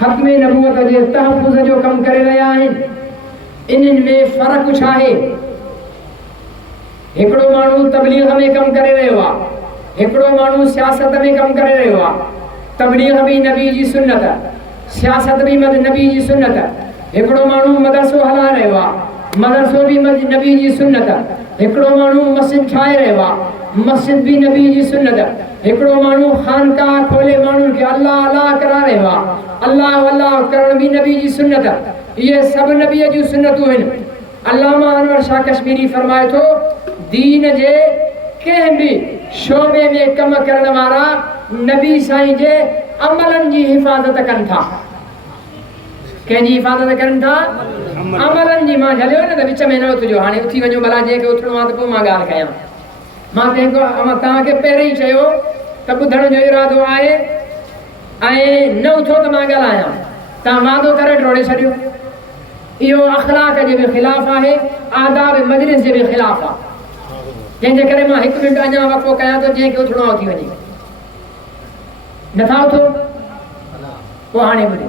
ख़त्म नबूवत जे तहफ़्फ़ुज़ जो कम करे रहिया आहिनि। इन्हनि में फ़र्क़ु छा आहे? हिकिड़ो माण्हू तबलीग में कम करे रहियो आहे, हिकिड़ो माण्हू सियासत में कम करे रहियो आहे। तबलीग भी नबी जी सुन्नत, सियासत भी नबी जी सुन्नत। हिकिड़ो माण्हू मदरसो हलाए रहियो आहे, मदरसो भी नबी जी सुन्नत। हिकिड़ो माण्हू मस्जिद ठाहे रहियो आहे, मस्जिद भी नबी जी सुन्नत। हिकिड़ो माण्हू खानकाह खोले माण्हुनि खे अल्लाह अल्लाह करा रहियो आहे, अल्लाह अल्लाह करण भी नबी जी सुन्नत। इहे सभु नबीअ जूं सुन्नतूं आहिनि। अल्लामा अनवर शाह कश्मीरी फरमाए थो, दीन जे कंहिं बि शोबे में कम करण वारा नबी साईं जे अमलनि जी हिफ़ाज़त कनि था। कंहिंजी हिफ़ाज़त कनि था? अमलनि जी। मां झलियो न त विच में न उथिजो, हाणे उथी वञो, भला जंहिंखे उथिणो आहे त पोइ मां ॻाल्हि कयां। मां तव्हांखे पहिरीं ई चयो त ॿुधण जो इरादो आहे ऐं न उथो त मां ॻाल्हायां। तव्हां वादो करे टोड़े छॾियो। इहो अख़लाक़ जे बि ख़िलाफ़ आहे, आदाब मजलिस जे बि ख़िलाफ़ आहे। जंहिंजे करे मां 1 मिंट अञा वक़्फ़ो कयां थो, जंहिंखे उथिणो आहे उथी वञे। नथा उथो? पोइ हाणे ॿुधो,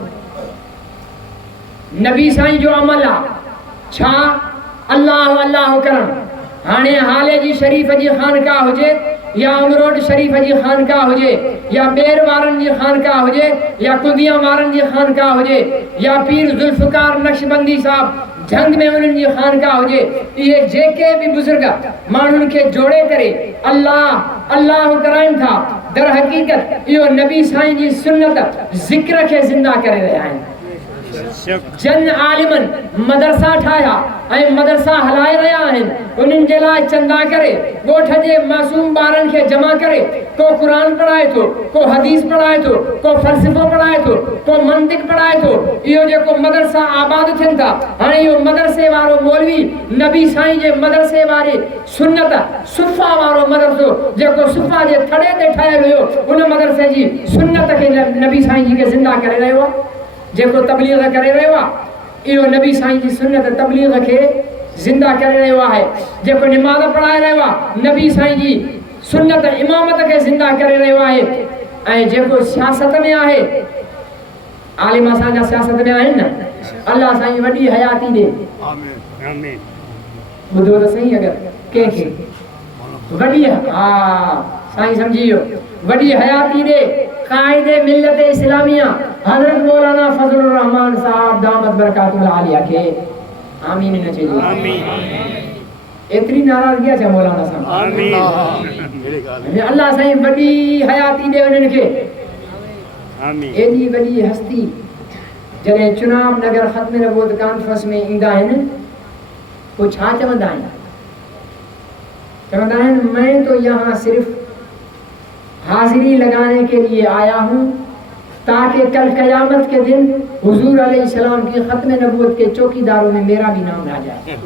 नबी साईं जो अमल आहे छा? अल्लाह अल्लाह करणु। हाणे हाले जी शरीफ़ जी ख़ानकाह हुजे या अमरोड शरीफ़ जी ख़ानकाह हुजे या ॿेर वारनि जी ख़ानकाह हुजे या कुदिया वारनि जी ख़ानकाह हुजे या पीर ज़ुल्फ़िकार नक्शबंदी साहब झंग में उन्हनि जी ख़ानकाह हुजे, इहे जेके बि बुज़ुर्ग माण्हुनि खे जोड़े करे अल्लाह अल्लाह कराइनि था, दर हक़ीक़त इहो नबी साईं जी सुन्नत ज़िक्र खे ज़िंदा करे रहिया आहिनि। जन आलिमनि मदरसा ठाहिया ऐं मदरसा हलाए रहिया आहिनि। उन्हनि जे लाइ चंदा करे ॻोठ जे मासूम ॿारनि खे जमा करे को क़ुरान पढ़ाए थो, को हदीस पढ़ाए थो, को फ़लसफ़ो पढ़ाए थो, को मंतिक़ पढ़ाए थो। इहो जेको मदरसा आबाद थियनि था, हाणे इहो मदरसे वारो मौलवी नबी साईं जे मदरसे वारे सुन्नत सुफ़ा वारो मदरसो जेको सुफ़ा जे थड़े ते ठहियलु हुयो, उन मदरसे जी सुन्नत खे नबी साईं जी खे ज़िंदा करे रहियो आहे। जेको तबलीग करे रहियो आहे, इहो नबी साईं जी सुन्नत तबलीग खे ज़िंदा करे रहियो आहे। जेको निमाज़ पढ़ाए रहियो आहे, नबी साईं जी सुन्नत इमामत खे ज़िंदा करे रहियो आहे। ऐं जेको सियासत में आहे, आलिम असांजा सियासत में आहिनि न, अल्लाह साईं वॾी हयाती ॾे। आमीन। ॿुधो त सही, अगरि कंहिंखे वॾी, हा साईं सम्झी वियो, वॾी हयाती ॾे क़ाइदे मिल्लत इस्लामिया हज़रत मौलाना फज़लुर रहमान साहब दामत बरकातुल आलिया के आमीन न चइजो। आमीन। एतिरी नाराज़गी छा मौलाना साहब? आमीन। अल्लाह साईं वॾी हयाती ॾे उन्हनि खे। आमीन। एॾी वॾी हस्ती जॾहिं चुनाव नगर ख़त्म नबूवत कॉन्फ्रेंस में ईंदा आहिनि, पोइ छा चवंदा आहिनि? चवंदा आहिनि, मैं तो यहाँ सिर्फ हाजिरी लगाने के लिए आया हूँ ताकि कल क़यामत के दिन हुजूर अलैहिस्सलाम की ख़त्म नबूवत के चौकीदारों में मेरा भी नाम आ जाए।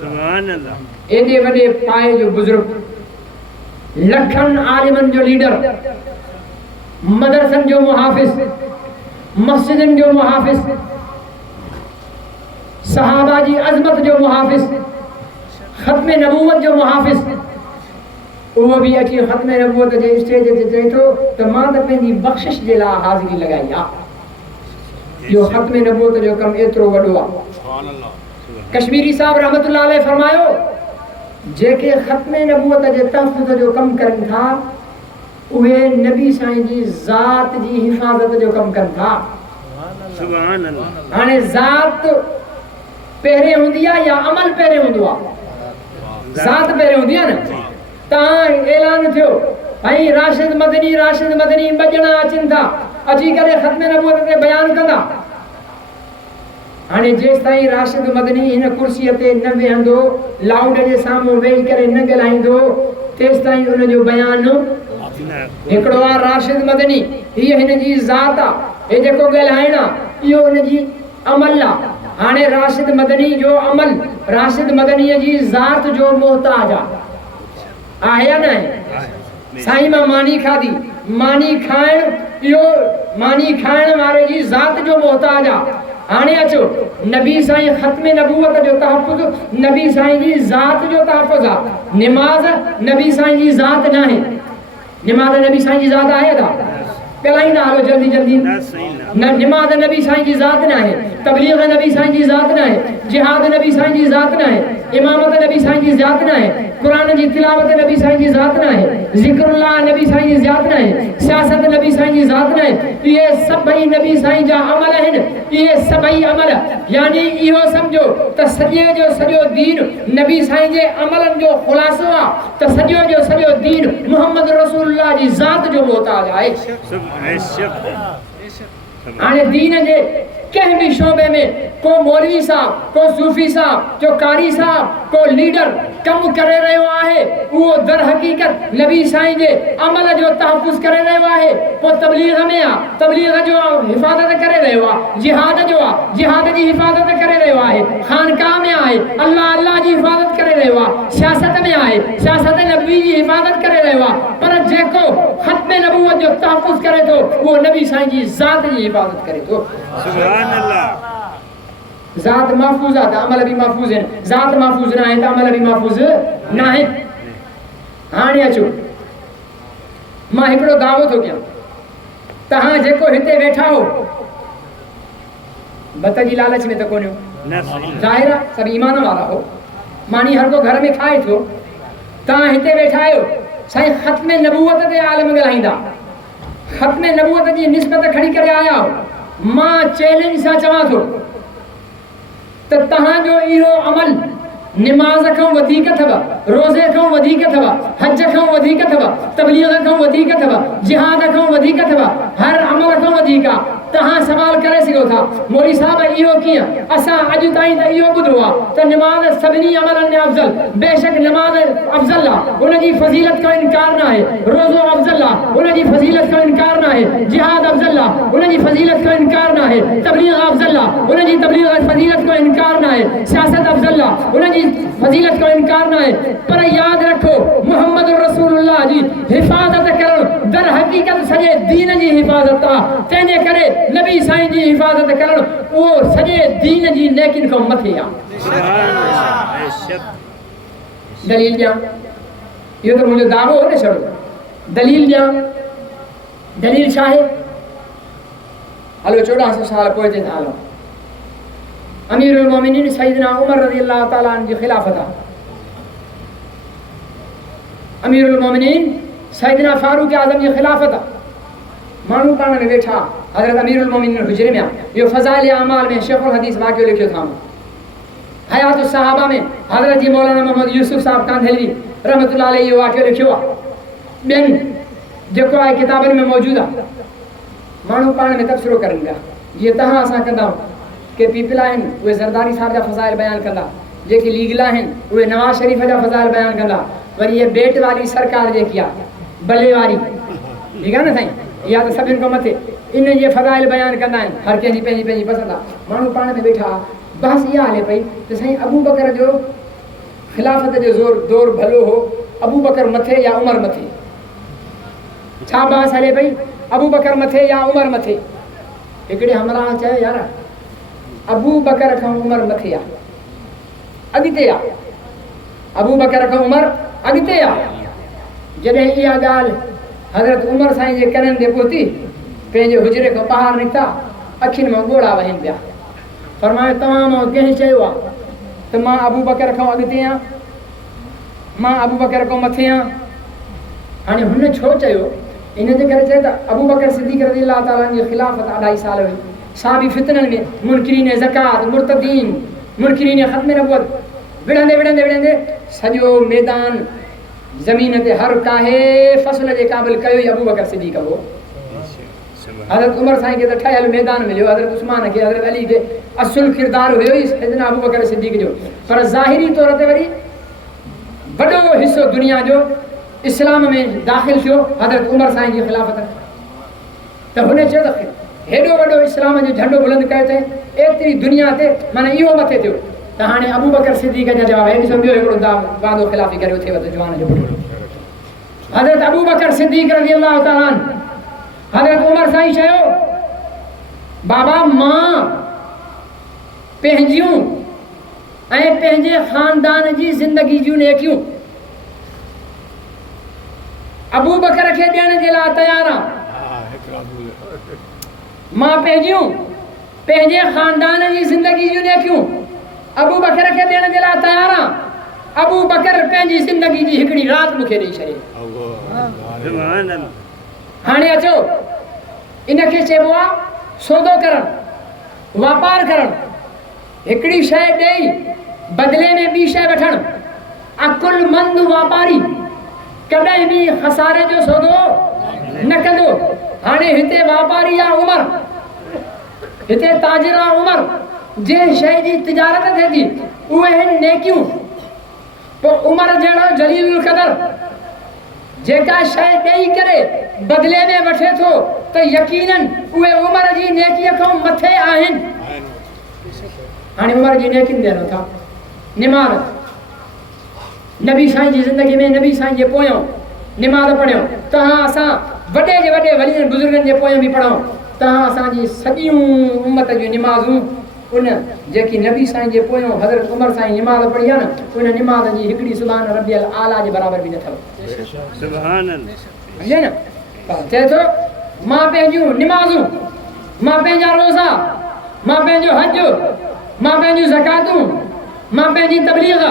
सुभान अल्लाह। एडे वडे पाए जो बुजुर्ग, लखन आलिमन जो लीडर, मदरसन जो मुहाफिज, मस्जिदन जो मुहाफिज, सहाबा जी अजमत जो मुहाफिज, ख़त्म नबूवत जो मुहाफिज, वो भी अची ख़त्म नबूवत जे स्टेज ते चए थो त मां त पंहिंजी बख़्शिश जे लाइ हाज़िरी लॻाई आहे। इहो ख़त्म नबूवत जो कमु एतिरो वॾो आहे। सुभान अल्लाह। कश्मीरी साहब रहमतुल्लाह अलैह फरमायो, जेके ख़त्म नबूवत जे तहफ़्फ़ुज़ जो कमु कनि था, उहे नबी साईं जी ज़ात जी हिफ़ाज़त जो कमु कनि था। सुभान अल्लाह। हाणे ज़ात पहिरें हूंदी आहे या अमल पहिरें हूंदो आहे? ज़ात पहिरें हूंदी आहे न। तव्हां ऐलान थियो भाई राशिद मदनी ॿ ॼणा अचनि था, अची करे ख़त्म नबूवत ते बयानु कंदा। हाणे जेसि ताईं राशिद मदनी हिन कुर्सीअ ते न वेहंदो, लाउड जे साम्हूं वेही करे न ॻाल्हाईंदो, तेसि ताईं उनजो बयानु हिकिड़ो आहे राशिद मदनी, हीअ हिन जी ज़ात आहे, हे जेको ॻाल्हाइण आहे इहो हुनजी अमल आहे। हाणे राशिद मदनी जो अमल राशिद मदनीअ जी ज़ात जो मोहताज आहे या न आहे? साईं मां मानी खाधी, मानी खाइण इहो मानी खाइण वारे जी ज़ात जो मोहताज आहे। हाणे अचो, नबी साईं ख़त्म नबूवत जो तहफ़्फ़ुज़ नबी साईं जी ज़ात जो तहफ़्फ़ुज़ आहे। निमाज़ नबी साईं जी ज़ात न आहे। निमाज़ नबी साईं जी ज़ात आहे? ॻाल्हाईंदा हलो जल्दी जल्दी। न निमाज़ नबी साईं जी ज़ात न आहे, तबलीग नबी साईं जी ज़ात न आहे, जिहाद नबी साईं जी ज़ात न आहे, इमामत नबी साईं जी ज़ात न आहे, कुरान जी तिलावत नबी साईं जी ज़ात न आहे, ज़िक्रुल्लाह नबी साईं जी ज़ात न आहे, सियासत नबी साईं जी ज़ात न आहे। ये सभई नबी साईं जा अमल आहिनि। ये सभई अमल यानी इहो समझो त सॼे जो सॼो दीन नबी साईं जे अमलनि जो ख़ुलासो आहे, त सॼो जो सॼो दीन मुहम्मद रसूलुल्लाह जी ज़ात जो मोहताज आहे। हाणे दीन जे कंहिं भी शोबे में को मौलवी साहब, को सूफी साहब, जो कारी साहब, को लीडर कम करे रहियो आहे, उहो दर हक़ीक़त नबी साईं जे अमल जो तहफ़ुज़ करे रहियो आहे। पोइ तबलीग में आहे, तबलीग जो हिफ़ाज़त करे रहियो आहे, जिहाद जो आहे, जिहाद जी हिफ़ाज़त करे रहियो आहे, ख़ानकाह में आहे, अल्लाह अल्लाह जी हिफ़ाज़त करे रहियो आहे, सियासत में आहे, सियासत नबी जी हिफ़ाज़त करे रहियो आहे। पर जेको ख़त्म नबूवत जो तहफ़ुज़ करे थो, उहो नबी साईं जी ज़ात जी हिफ़ाज़त करे थो। सुभान अल्लाह। ज़ात महफूज़ आहे त अमल भी महफूज़ आहिनि, ज़ात महफूज़ न आहे त अमल भी महफूज़ न आहे। हाणे अचो, मां हिकिड़ो दावो थो कयां, तव्हां जेको हिते वेठा हो बत जी लालच में त कोन्हो, ज़ाहिर आहे सभु ईमान वारा हो, मानी हर को घर में खाए थो। तव्हां हिते वेठा आहियो, साईं ख़त्म नबूवत ते आलम ॻाल्हाईंदा, ख़त्म नबूवत जी निस्बत खणी करे आया हो। मां चैलेंज सां चवां थो त तव्हांजो इहो अमल निमाज़ खां वधीक अथव, रोज़े खां वधीक अथव, हज खां वधीक अथव, तबलीग खां वधीक अथव, जिहाद खां वधीक अथव, हर अमल खां वधीक आहे। तव्हां सवाल करे सघो था मौलवी साहब इहो कीअं? असां अॼु ताईं त इहो ॿुधो आहे त निमाज़ सभिनी अमलनि में अफ़ज़ल, बेशक निमाज़ अफ़ज़ल आहे, उनजी फज़ीलत खां इनकार न आहे, रोज़ो अफ़ज़ल आहे, उनजी फज़ीलत खां इनकार न आहे, जिहाद अफ़ज़ल आहे, उनजी फज़ीलत खां इनकार न आहे, तबलीग अफ़ज़ल आहे, उनजी तबलीग फज़ीलत खां इनकार न आहे, सियासत अफ़ज़ल आहे, उनजी फज़ीलत खां इनकार न आहे। पर यादि रखो मुहम्मद रसूलुल्लाह जी हिफ़ाज़त करणु दर हक़ीक़त सॼे दीन जी हिफ़ाज़त आहे। तंहिंजे करे नबी साईं जी हिफ़ाज़त करणु उहो सॼे दीन जी नेकिन खां मथे आहे। दलील ॾियां, इहो त मुंहिंजो दावो हो न छड़ो, दलील ॾियां, दलील छा आहे? हलो 1400 साल पोइ ते हलो, अमीरुल मोमिनीन सैयदना उमर रज़ी अल्लाह ताला अन्हु जी खिलाफ़त आहे। अमीरुल मोमिनीन सैयदना फारूक आज़म जी खिलाफ़त आहे। माण्हू पाण में वेठा, हज़रत अमीरुल मोमिनीन हुजरे में आहे। इहो फ़ज़ाइल अमाल में शेख़ुल हदीस वाक़ियो लिखियो अथऊं। हयात सहाबा में हज़रत जी मौलाना मोहम्मद यूसुफ साहब कांधेलवी रहमतुल्लाह अलैहि इहो वाक़ियो लिखियो आहे। ॿियनि जेको आहे किताबनि में मौजूदु आहे। माण्हू पाण में तबसरो करनि पिया, जीअं तव्हां असां कंदा आहियूं। के पीपल आहिनि उहे ज़रदारी साहब जा फ़ज़ाइल बयानु कंदा, जेके लीगल आहिनि उहे नवाज़ शरीफ़ जा फ़ज़ाइल बयानु कंदा। वरी इहे बेट वारी सरकार जेकी आहे, बले वारी, ठीकु आहे न साईं, इहा त सभिनि खां मथे, इन जे फ़ज़ाइल बयानु कंदा आहिनि। हर कंहिंजी पंहिंजी पंहिंजी पसंदि आहे। माण्हू पाण में वेठा, बहस इहा हले पई त साईं अबू बकर जो ख़िलाफ़त जो दौर भलो हो, अबू बकर मथे या उमर मथे? छा बहस हले पई? अबू बकर मथे या उमर मथे? हिकिड़े हमराह चयो यार अबू बकर खां उमर मथे आहे, अॻिते आहे। अबू बकर खां उमर अॻिते आहे। जॾहिं इहा ॻाल्हि हज़रत उमर साईं जे कननि ते पहुती, पंहिंजे हुजरे खां ॿाहिरि निकिता, अखियुनि मां ॻोढ़ा वहनि पिया। फरमायो तव्हां मां कंहिं चयो आहे त मां अबू बकर खां अॻिते आहियां, मां अबू बकर खां मथे आहियां? हाणे हुन छो चयो? इन जे करे चए त अबू बकर सिद्दीक़ रज़ी अल्लाह ताला जी ख़िलाफ़त 2.5 साल हुई। साबी फितननि में मुनकिरीन ज़कात, मुर्तदीन, मुनकिरीन ख़त्म नबूवत विढ़ंदे विढ़ंदे विढ़ंदे सॼो मैदान ज़मीन ते हर काहे फ़सल जे क़ाबिल कयो ई अबू बकर सिद्दीक़ हो। हज़रत उमर साईं खे त ठहियल मैदान मिलियो, हज़रत उस्मान खे, हज़रत अली खे असुल किरदारु हुयो ई सैयदना अबू बकर सिद्दीक़ जो। पर ज़ाहिरी तौर ते वरी वॾो हिसो दुनिया जो इस्लाम में दाख़िल थियो हज़रत उमर साईं जी ख़िलाफ़त। त हुन चयो त हेॾो वॾो इस्लाम जो झंडो बुलंद कयो अथई, एतिरी दुनिया ते माना इहो मथे थियो। त हाणे अबू बकर सिद्दीक़ जा जवाब हे ॾिसो, ॿियो हिकिड़ो वादो ख़िलाफ़ी करे उथियव त जवान जो हज़रत अबू बकर सिद्दीक़ रज़ी अल्लाह ताला अन्हु, हज़रत उमर साईं चयो बाबा मां पंहिंजियूं ऐं पंहिंजे ख़ानदान जी ज़िंदगी जूं नेकियूं अबू बकर खे ॾियण जे लाइ तयारु आहियां। मां पंहिंजे ख़ानदान जी ज़िंदगी जूं नेकियूं अबू बकर खे ॾियण जे लाइ तयार आहे। अबू बकर पंहिंजी ज़िंदगी जी हिकिड़ी राति मूंखे ॾेई छॾे। हाणे अचो, इनखे चइबो आहे सौदो करणु, वापार करणु। हिकिड़ी शइ ॾेई बदिले में ॿी शइ वठणु। अकुलमंद वापारी कॾहिं बि खसारे जो सौदो न कंदो। हाणे हिते वापारी आहे उमर, हिते ताजिर आहे उमर, जंहिं शइ जी तिजारत थिए थी उहे आहिनि नेकियूं। पोइ उमर जहिड़ो जलील क़दर जेका शइ ॾेई करे बदिले में वठे थो त यकीनन उहे उमर जी नेकीअ खां मथे आहिनि। हाणे उमर जी नेकियुनि ते हलो था। निमाज़, नबी साईं जी ज़िंदगी में नबी साईं जे पोयों निमाज़ पढ़ियो। तव्हां असां वॾे जे वॾे वली बुज़ुर्गनि जे पोयों बि पढ़ूं। तव्हां असांजी सॼियूं उम्मत जूं निमाज़ूं उन जेकी नबी साईं जे पोयों हज़रत उमर साईं निमाज़ पढ़ी आहे न, उन निमाज़ जी हिकिड़ी सुभान रबियल आला जे बराबरि बि न अथव। सुभान अल्लाह न। चए थो मां पंहिंजूं निमाज़ूं, मां पंहिंजा रोज़ा, मां पंहिंजो हज, मां पंहिंजूं ज़कातूं, मां पंहिंजी तबलीग,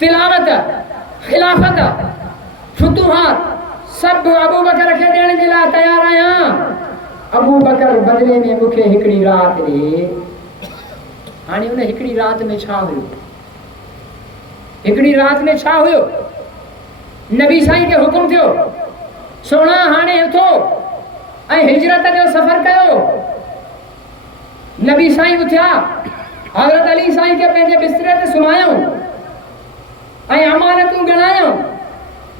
तिलावत, खिलाफत, फुतूहात सभु अबू बकर खे ॾियण जे लाइ तयार आहियां। अबू बकर बदिले में मूंखे हिकिड़ी राति ॾे। हाणे उन हिकिड़ी राति में छा हुयो? हिकिड़ी राति में छा हुयो? नबी साईं खे हुकुम थियो, सोना हाणे उथो ऐं हिजरत जो सफ़र कयो। नबी साईं उथिया, हज़रत अली साईं खे पंहिंजे बिस्तरे ते सुम्हायूं ऐं अमानतूं ॻणायूं।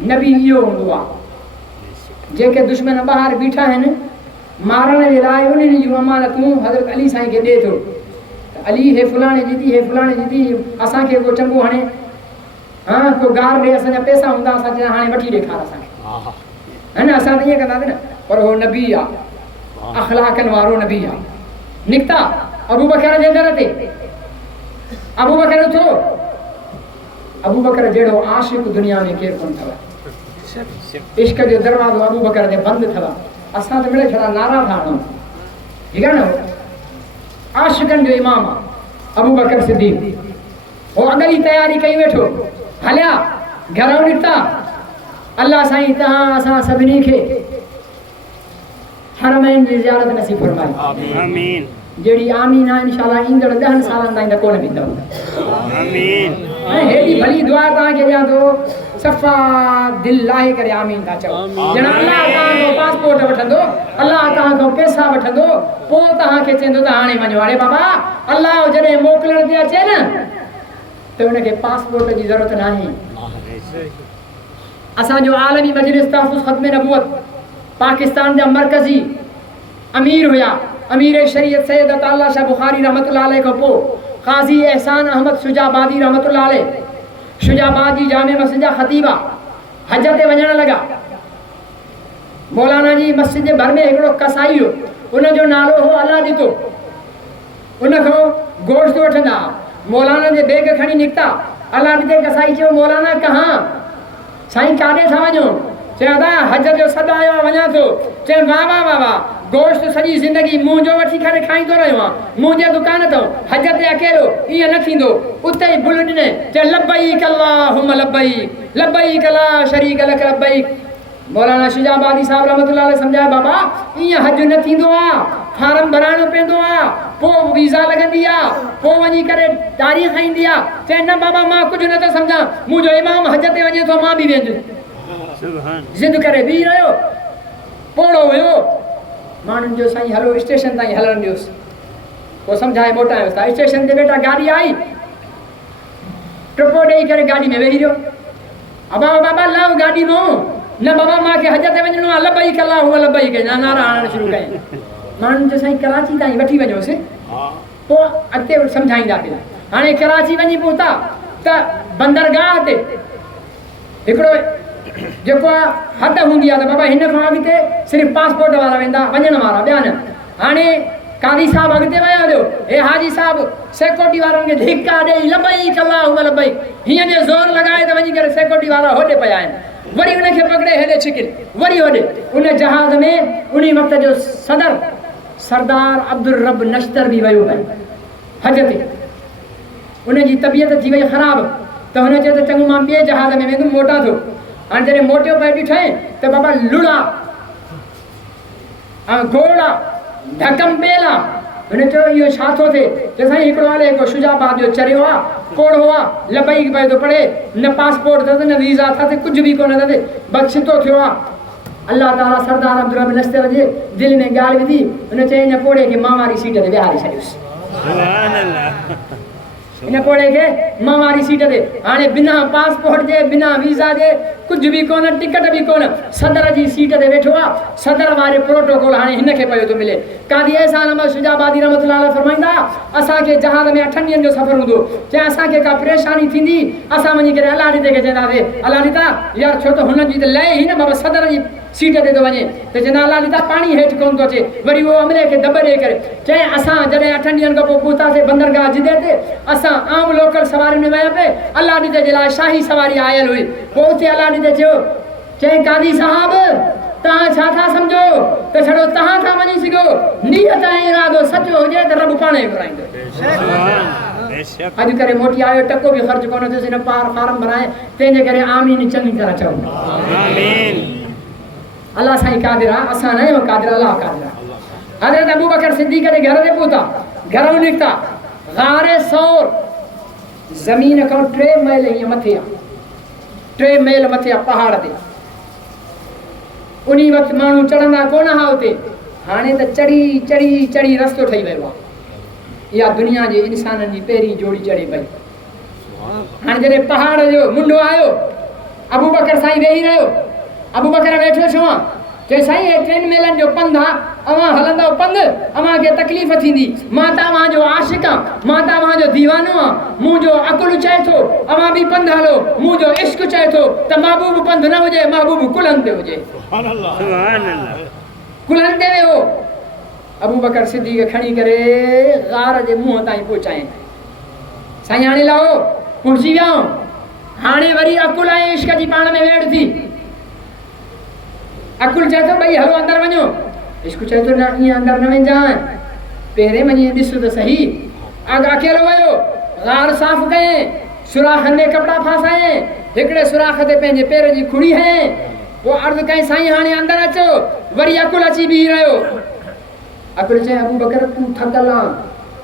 नबी इहो हूंदो आहे जेके दुश्मन ॿाहिरि बीठा आहिनि मारण जे लाइ उन्हनि जूं अमानतूं हज़रत अली साईं खे ॾिए थो। अली हे फलाणे जी थी, हे फलाणे जी थी, असांखे को चङो हाणे को गार ॾे, असांजा पैसा हूंदा असां चवंदा हाणे वठी ॾेखार असांखे, है न। असां त ईअं कंदासीं न, पर उहो नबी आहे, अख़लाक़नि वारो नबी आहे। निकिता अबू बकर जे दर ते। अबू बकर उथो। अबू बकर जहिड़ो आशिक़ दुनिया में केरु कोन अथव। इश्क जो दरवाज़ो अबू बकर ते बंदि अथव। असां त मिड़े छड़ा नारा था हणूं, ठीकु आहे न। आशिक़नि जो इमाम आहे अबू बकर सिद्दीक़। हो अॻली तयारी कई वेठो, हलिया घरों निकिता। अल्लाह साईं तव्हां असां सभिनी खे हरमैन जी ज़ियारत नसीब फरमाए। आमीन। जेड़ी आमीन आहे इंशाअल्लाह ईंदड़ 10 सालनि ताईं त कोन बीतंदव। आमीन। ऐं हेॾी भली दुआ तव्हांखे ॾियां थो, सफ़ा दिलि लाहे करे आमीन था चओ। ॼण अल्लाह तव्हांजो पासपोर्ट वठंदो, अल्लाह तव्हांखां पैसा वठंदो, पोइ तव्हांखे चवंदो त हाणे वञो। हाणे बाबा अल्लाह जॾहिं मोकिलण ते अचे न त उनखे पासपोर्ट जी ज़रूरत नाहे। असांजो आलमी मजलिस तहफ़्फ़ुज़ ख़त्म नबूवत पाकिस्तान जा मरकज़ी अमीर हुया, अमीर शरीयत सैयद अताउल्लाह शाह बुखारी रहमतुल्लाह अलैह खां पोइ क़ाज़ी एहसान अहमद शुजाबादी रहमतुल्लाह अलैह शुजाबाद जी जामे मस्जिद जा ख़तीबा हज ते वञण लॻा। मौलाना जी मस्जिद जे भर में हिकिड़ो कसाई हो, उनजो नालो हो अला ॾितो। उनखां गोश्त वठंदा। मौलाना जे बैग खणी निकिता। अला ॾिते कसाई चयो मौलाना कहाँ? साईं काॾे था वञो? चयो दादा हज जो सॾु आयो आहे, वञा थो। चयो वाह वाह वाह वाह, गोश्त सॼी ज़िंदगी मुंहुं जो वठी करे खाईंदो रहियो आहे, मुंहिंजे दुकान तां हज ते अकेलो, ईअं न थींदो। उते ई भुल ॾिने, चयो लब्बैक अल्लाहुम्मा लब्बैक लब्बैक ला शरीक लक लब्बैक। मौलाना शुजाबादी साहब रहमतुल्लाह अलैह सम्झाए बाबा ईअं हज न थींदो आहे, फार्म भराइणो पवंदो आहे, पोइ वीज़ा लॻंदी आहे, पोइ वञी करे तारीख़ ईंदी आहे। चए न बाबा मां कुझु नथो सम्झां, मुंहिंजो इमाम हज ते वञे थो, मां बि वेंदुसि। ज़िद करे बीह रहियो। पोड़ो हुयो माण्हुनि जो, साईं हलो स्टेशन ताईं हलणु ॾियोसि। पोइ सम्झाए मोटायोसि था। स्टेशन ते बेटा गाॾी आई, टुपो ॾेई करे गाॾी में वेही रहियो। अबा बाबा लाओ गाॾी मां, न बाबा मूंखे हज ते वञिणो आहे, लब्बैक अल्लाहुम्मा लब्बैक नारा हणणु शुरू कई। माण्हुनि जो साईं कराची ताईं वठी वञोसि, पोइ अॻिते सम्झाईंदासीं। हाणे कराची वञी पहुता त बंदरगाह ते हिकिड़ो जेको आहे हद हूंदी आहे त बाबा हिन खां अॻिते सिर्फ़ु पासपोर्ट वारा वेंदा, वञण वारा ॿिया न। हाणे कादी साहब अॻिते विया हलियो, हे हाजी साहब सिक्योरिटी वारनि खे धिका ॾेई लब्बैक अल्लाहुम्मा लब्बैक हीअं जे ज़ोर लॻाए त वञी करे सिक्योरिटी वारा होॾे पिया आहिनि। वरी उनखे पकिड़े हेॾे छिकिन, वरी होॾे। उन जहाज़ में उन वक़्त जो सदर सरदार अब्दुल रब नश्तर भी वियो है हज ते। उनजी तबियत थी वई ख़राब त हुन चयो त चङो मां ॿिए जहाज़ में वेंदुमि मोटा थो। हाणे जॾहिं मोटियो पियो ॾिठई त बाबा लुड़ा घोड़ा धकम पेला। हुन चयो इहो छा थो थिए? चयो साईं हिकिड़ो हले हिकिड़ो शुजाबाद जो चरियो आहे, कोड़ो आहे, लबई पियो थो पढ़े, न पासपोर्ट अथसि न वीज़ा अथसि, कुझु बि कोन अथसि, बस छितो थियो आहे। अल्लाह ताला सरदार अब्दुल रब नश्तर जे दिलि में ॻाल्हि विधी। हुन चई हिन पोड़े खे मां वारी सीट ते विहारे छॾियुसि। इन पोड़े खे मां वारी सीट ते। हाणे बिना पासपोर्ट जे बिना वीज़ा जे कुझु बि कोन, टिकट बि कोन, सदर जी सीट ते वेठो आहे। सदर वारे प्रोटोकॉल हाणे हिन खे पियो थो मिले। कादी एहसान अहमद शुजाबादी रहमतुल्लाह अलैह फरमाईंदा असांखे जहाज़ में 8 ॾींहंनि जो सफ़र हूंदो। चई असांखे का परेशानी थींदी असां वञी करे अलाह ॾिते खे चवंदासीं अलाह ॾिता यार छो त हुनजी त लहे ई न बाबा सदर जी सीट ते थो वञे त चवंदा अलाह ॾिता पाणी हेठि कोन थो अचे। वरी उहो अमले खे दॿ ॾेई करे चई असां जॾहिं 8 ॾींहंनि खां पोइ पहुतासीं बंदरगाह जिदे ते असां आम लोकल सवारियुनि में विया पिए। अलाह ॾिते जे लाइ शाही सवारी आयल हुई। पोइ उते अलाह ॾिते चयो चई कादी साहब तव्हां छा था सम्झो त छड़ो तव्हां था वञी सघो, नियत ऐं इरादो सचो हुजे त रब पाण ई घुराईंदो। अॼु करे मोटी आयो टको बि ख़र्च कोन थियुसि हिन पार फार्म भराए, तंहिंजे करे आमीन चङी तरह चओ आमीन। अल्लाह साईं कादिर आहे, असां न आहियूं कादिर, अल्लाह कादिर आहे। हज़रत अबू बकर सिद्दीक़ जे घर ते पहुता, घरों निकिता, गारे सौर ज़मीन खां 3 मील हीअं मथे आहे, 3 मील मथे आहे पहाड़ ते। उन वक़्तु माण्हू चढ़ंदा कोन हा उते, हाणे त चढ़ी चढ़ी चढ़ी रस्तो ठही वियो आहे। इहा दुनिया जे इंसाननि जी पहिरीं जोड़ी चढ़े पई। हाणे जॾहिं पहाड़ जो मुंडो आयो अबू बकर साईं वेही रहियो। अबू बकर वेठो छो आहे? चई साईं हे 3 मीलनि जो पंधु आहे, अवां हलंदव पंधु अव्हांखे तकलीफ़ थींदी। मां तव्हांजो आशिक़ आहियां, मां तव्हांजो दीवानो आहियां। मुंहिंजो अकुलु चए थो अवां बि पंधु हलो, मुंहिंजो इश्क़ चए थो त महबूब पंधु न हुजे, महबूब कुलनि ते हुजे। कुलनि ते वियो। अबू बकर सिद्दीक़ खणी करे गार जे मुंहं ताईं पहुचाईं। साईं हाणे लहो पहुची विया। हाणे वरी अकुल ऐं इश्क़ जी पाण में वेड़ थी। अकुल चए थो भई हलो अंदरि वञो, इश्क़ चए थो न ईअं अंदरि न वञजांइ, पहिरें वञी ॾिस त सही। अकेलो वियो, गार साफ़ कयईं, सुराखनि में कपिड़ा फासायईं, हिकिड़े सुराख ते पंहिंजे पेर जी खुड़ी हयईं। पोइ अर्ज़ु कई साईं हाणे अंदरि अचो। वरी अकुल अची बीह रहियो। अकुल चई अबू बकर तूं थकल आहे,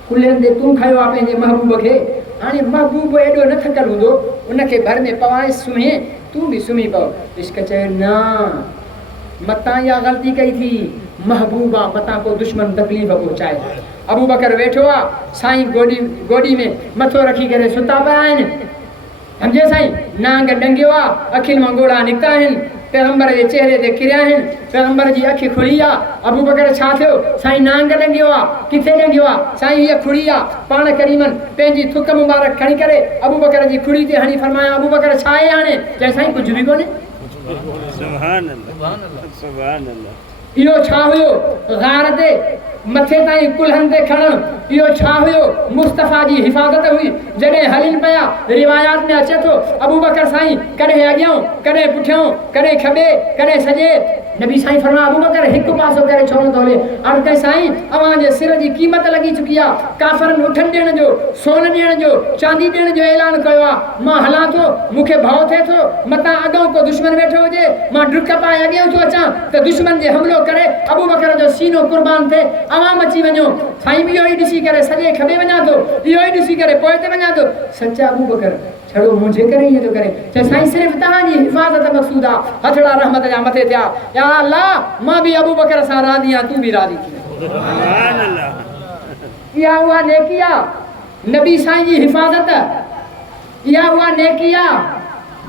कुल्हनि ते तूं खयो आहे पंहिंजे महबूब खे। हाणे महबूब एॾो न थकल हूंदो, उनखे घर में पवाए सुम्हे, तूं बि सुम्ही पव। इश्क़ चयो न मतां इहा ग़लती कई थी, महबूबा मतां को दुश्मन तकलीफ़ पहुचाए। अबू बकर वेठो आहे, साईं गोॾी में मथो रखी करे सुता पिया आहिनि। सम्झे साईं, नांग डंगियो आहे, अखियुनि मां ॻोढ़ा निकिता आहिनि, पैगंबर जे चेहरे ते किरिया आहिनि, पैगंबर जी अखि खुली आहे। अबू बकर छा थियो? साईं नांग डंगियो आहे। किथे डंगियो आहे? साईं हीअ खुड़ी आहे। पाण करीमन पंहिंजी थुक मुबारक खणी करे अबू बकर जी खुड़ी ते हणी फरमाया अबू बकर छा आहे हाणे? चई साईं कुझु बि कोन्हे। सुभान अल्लाह, सुभान अल्लाह। इहो छा हुयो? गार ते मथे ताईं कुल्हनि ते खणणु, इहो छा हुयो? मुस्तफ़ा जी हिफ़ाज़त हुई। जॾहिं हलीनि पिया रिवायात में अचे थो अबू बकर साईं कॾहिं अॻियां कॾहिं पुठियां, कॾहिं खॿे कॾहिं सॼे। नबी साईं फरमाया अबू बकर हिकु पासो करे छो नथो हले? अर्ज़ु कई साईं अव्हांजे सिर जी क़ीमत लॻी चुकी आहे। काफ़रनि उठनि ॾियण जो, सोन ॾियण जो, चांदी ॾियण जो ऐलान कयो आहे। मां हलां थो, मूंखे भउ थिए थो मतां अॻो को दुश्मन वेठो हुजे, मां डुक पाए अॻियां थो अचां त दुश्मन जे हमलो करे अबू बकर जो सीनो कुर्बान थिए, अवाम अची वञो। साईं बि इहो ई ॾिसी करे सॼे खॿे वञा थो, इहो ई ॾिसी करे पोइ ते वञा थो। सचा अबू बकर छड़ो मुंहिंजे करे ईअं थो करे। चए साईं सिर्फ़ु तव्हांजी हिफ़ाज़त मक़सूद आहे। हथड़ा रहमत जा मथे थिया। या अल्लाह मां बि अबू बकर सां राज़ी आहियां, तूं बि राज़ी थी। इहा उहा नेकी आहे, नबी साईं जी हिफ़ाज़त। इहा उहा नेकी आहे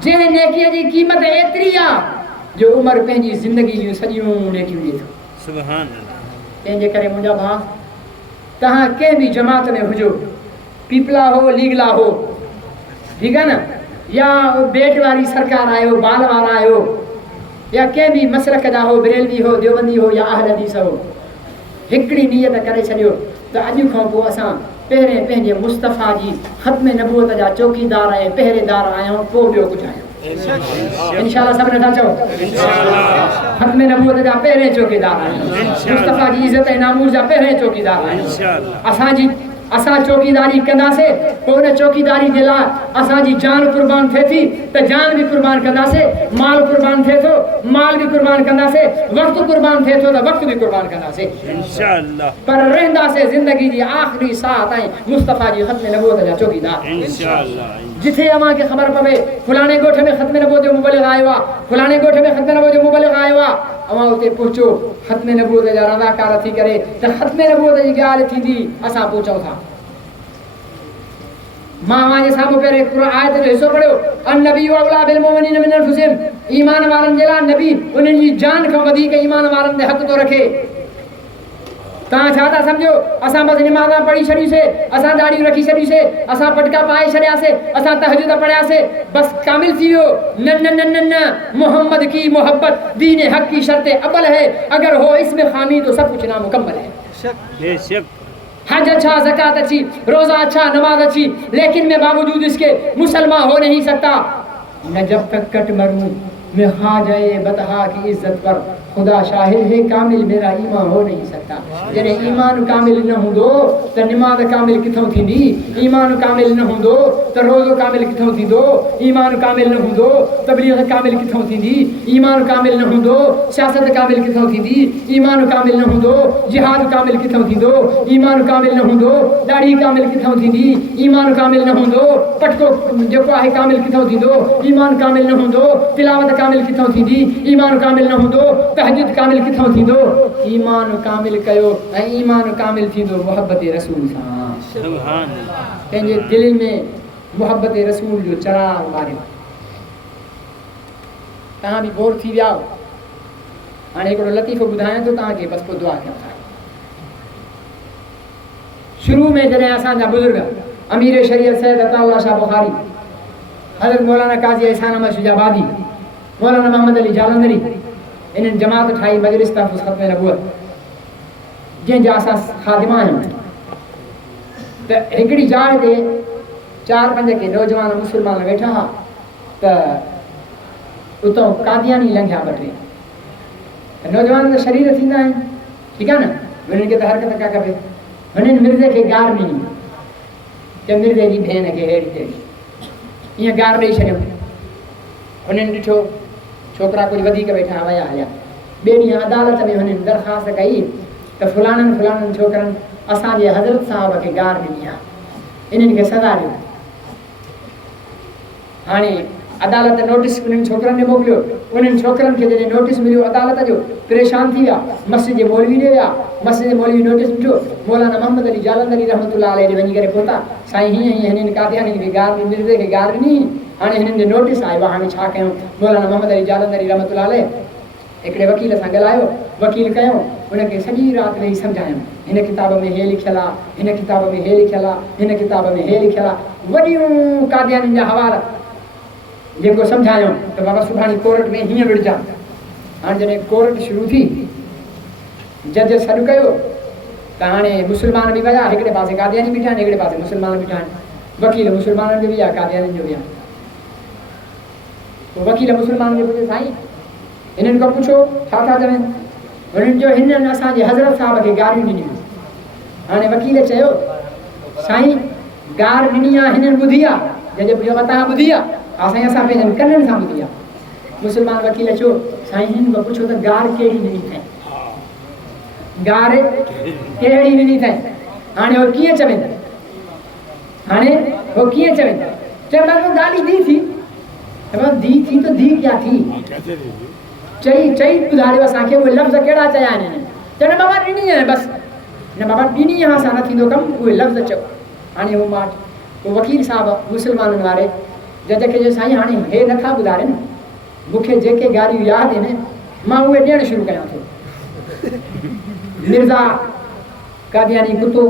जंहिं नेकीअ जी क़ीमत एतिरी आहे जो उमिरि पंहिंजी ज़िंदगी जूं सॼियूं नेकियूं ॾिए थो। सुभान अल्लाह। तंहिंजे करे मुंहिंजा भाउ, तव्हां कंहिं बि जमात में हुजो, पीपला हो, लीगला हो, ठीकु आहे न, या बेट वारी सरकार आहियो, बाल वारा आहियो, या कंहिं बि मसलक जा हो, बरेलवी हो, देवबंदी हो या अहल हदीस हो, हिकिड़ी नियत करे छॾियो त अॼु खां पोइ असां पहिरें पंहिंजे मुस्तफ़ा जी ख़त्म नबूअत जा चौकीदार ऐं पहिरेदार आहियूं, पोइ ॿियो कुझु आहियूं। इंशाल्लाह सब नथा चओ खत्म नबूवत जा पहिरें चौकीदार आहियूं मुस्तफ़ा जी इज़त ऐं नामूर जा पहिरें चौकीदार आहियूं असां चौकीदारी कंदासीं पोइ उन चौकीदारी जे लाइ असांजी जान कुर्बान थिए थी त जान बि कुर्बान कंदासीं माल कुर्बान थिए थो माल बि कुर्बान कंदासीं वक़्तु कुर्बान थिए थो त वक़्तु बि कुर्बान कंदासीं इंशाअल्लाह पर रहंदासीं ज़िंदगी जी आख़िरी साह ताईं मुस्तफ़ा जी ख़त्म नबूवत जा चौकीदार इंशाअल्लाह जिथे अव्हांखे ख़बर पवे फलाणे ॻोठ में ख़त्म नबूवत जो मुबलिग़ आयो आहे फलाणे ॻोठ में ख़त्म नबूवत जो मुबलिग़ आयो आहे अव्हां उते पहुचो ख़त्म नबूवत जा रज़ाकार थी करे त ख़त्म नबूवत जी ॻाल्हि थींदी असां पहुचूं था मां जे साम्हूं पहिरें क़ुरान आयत जो हिसो पढ़ियो अन-नबी औला बिल मोमिनीन मिन अनफुसिहिम ईमान वारनि जे लाइ नबी उन्हनि जी जान खां वधीक ईमान वारनि ते हक़ थो रखे तव्हां छा था सम्झो असां बसि निमाज़ां पढ़ी छॾियूंसीं असां दाढ़ियूं रखी छॾियूंसीं असां पटका पाए छॾियासीं असां तहजुद पढ़ियासीं बसि कामिल थी वियो न न न न न मोहम्मद की मोहब्बत दीन हक़ की शर्त अव्वल है अगर हो इसमें खामी तो सब कुछ नामुकम्मल है बेशक हज अच्छा ज़कात अच्छी रोज़ा अच्छा नमाज अच्छी लेकिन मैं बावजूद इसके मुसलमान हो नहीं सकता न जब तक कट मरूं मैं खा जाए बतहा की इज्जत पर खुदा शाहिद है कामिल मेरा ईमान हो नहीं सकता जॾहिं ईमान कामिल न हूंदो त निमाज़ कामिल किथों थींदी ईमान कामिल न हूंदो त रोज़ो कामिल किथों थींदो ईमान कामिल न हूंदो तबलीग कामिल किथों थींदी ईमान कामिल न हूंदो सियासत कामिल किथों थींदी ईमान कामिल न हूंदो जिहाद कामिल किथों थींदो ईमान कामिल न हूंदो ॾाढ़ी कामिल किथों थींदी ईमान कामिल न हूंदो पटको जेको आहे कामिल किथों थींदो ईमान कामिल न हूंदो तिलावत कामिल किथों थींदी ईमान कामिल न हूंदो तहजुद कामिल किथों थींदो ईमान कामिल कयो ऐं ईमान कामिल थींदो मोहब्बत रसूल सां सुभान अल्लाह पंहिंजे दिलि में मोहब्बत रसूल जो चराग ॿारियो तव्हां बि बोर थी विया हाणे हिकिड़ो लतीफ़ो ॿुधायां थो तव्हांखे बसि पोइ दुआ कयूं था शुरू में जॾहिं असांजा बुज़ुर्ग अमीर शरीयत सैयद अताउल्लाह शाह बुखारी हज़रत मौलाना काज़ी एहसान अहमद शुजाबादी मौलाना मोहम्मद अली जालंधरी इन्हनि जमात ठाही मजलिस तहफ़्फ़ुज़ ख़त्म नबूवत जंहिंजा असां ख़ादिमा आहियूं त हिकिड़ी जाइ ते 4-5 के नौजवान मुस्लमान वेठा हुआ त उतां कादियानी लंघिया 2-3 नौजवान त शरीर थींदा आहिनि ठीकु आहे न उन्हनि खे त हरकत का खपे हुननि मिर्ज़े खे गार ॾिनी त मिर्ज़े जी भेण खे अहिड़ी कहिड़ी ईअं गार ॾेई छॾियऊं हुननि ॾिठो छोकिरा कुझु वधीक वेठा विया हलिया ॿिए ॾींहुं अदालत में हुननि दरख़्वास्त कई त फलाणनि छोकिरनि असांजे हज़रत साहिब खे गार ॾिनी आहे इन्हनि खे सज़ा ॾियो हाणे अदालत नोटिस उन्हनि छोकिरनि खे मोकिलियो उन्हनि छोकिरनि खे जॾहिं नोटिस मिलियो अदालत जो परेशान थी विया मस्जिद जे मौलवी ॾे विया मस्जिद जे मौलवी नोटिस ॾिठो मौलाना मोहम्मद अली जालंधरी रहमतुल्लाह अलैहि वञी करे पहुता साईं हीअं हिननि कादियानी खे गार मिर्ज़े खे गार ॾिनी हाणे हिननि जो नोटिस आयो आहे हाणे छा कयूं मौलाना मोहम्मद अली जालंधरी रहमतुल्लाह अलैहि हिकिड़े वकील सां ॻाल्हायो वकील कयूं उनखे सॼी राति वेही सम्झायूं हिन किताब में हे लिखियलु आहे हिन किताब में हे लिखियलु आहे हिन किताब में हे लिखियलु आहे वॾियूं कादियानी जा हवाला जेको सम्झायूं त बाबा सुभाणे कोर्ट में हीअं विढ़जा हाणे जॾहिं कोर्ट शुरू थी जज सॾु कयो त हाणे मुस्लमान बि विया हिकिड़े पासे कादियानी बीठा आहिनि हिकिड़े पासे मुस्लमान बीठा आहिनि वकील मुस्लमाननि जो बि आहे कादियानी जो बि आहे वकील मुस्लमान जे पुछे साईं हिननि खां पुछो छा था चवनि हुननि जो हिननि असांजे हज़रत साहिब खे गारियूं ॾिनियूं हाणे वकील चयो साईं गार ॾिनी आहे हिननि ॿुधी आहे जॾहिं तव्हां ॿुधी आहे असां पंहिंजनि कननि सां ॿुधी आहे मुस्लमान वकील चयो साईं हिननि खां पुछो त गार कहिड़ी ॾिनी अथई गार कहिड़ी ॾिनी अथई हाणे उहो कीअं चवनि हाणे उहो कीअं चवनि चवंदा ॻाल्हि धी थी धी थी त धी क्या थी चई ॿुधायो असांखे उहे लफ़्ज़ कहिड़ा चया आहिनि हिननि चवनि बाबा ॾिनी आहे बसि न बाबा ॾिनी आहे सां न थींदो कमु उहे लफ़्ज़ चओ हाणे उहो मां उहो वकील साहिबु मुस्लमाननि वारे जज खे चयो साईं हाणे हे नथा ॿुधाइनि मूंखे जेके ॻाल्हियूं यादि आहिनि मां उहे ॾियणु शुरू कयां थो मिर्ज़ा कादियानी कुतो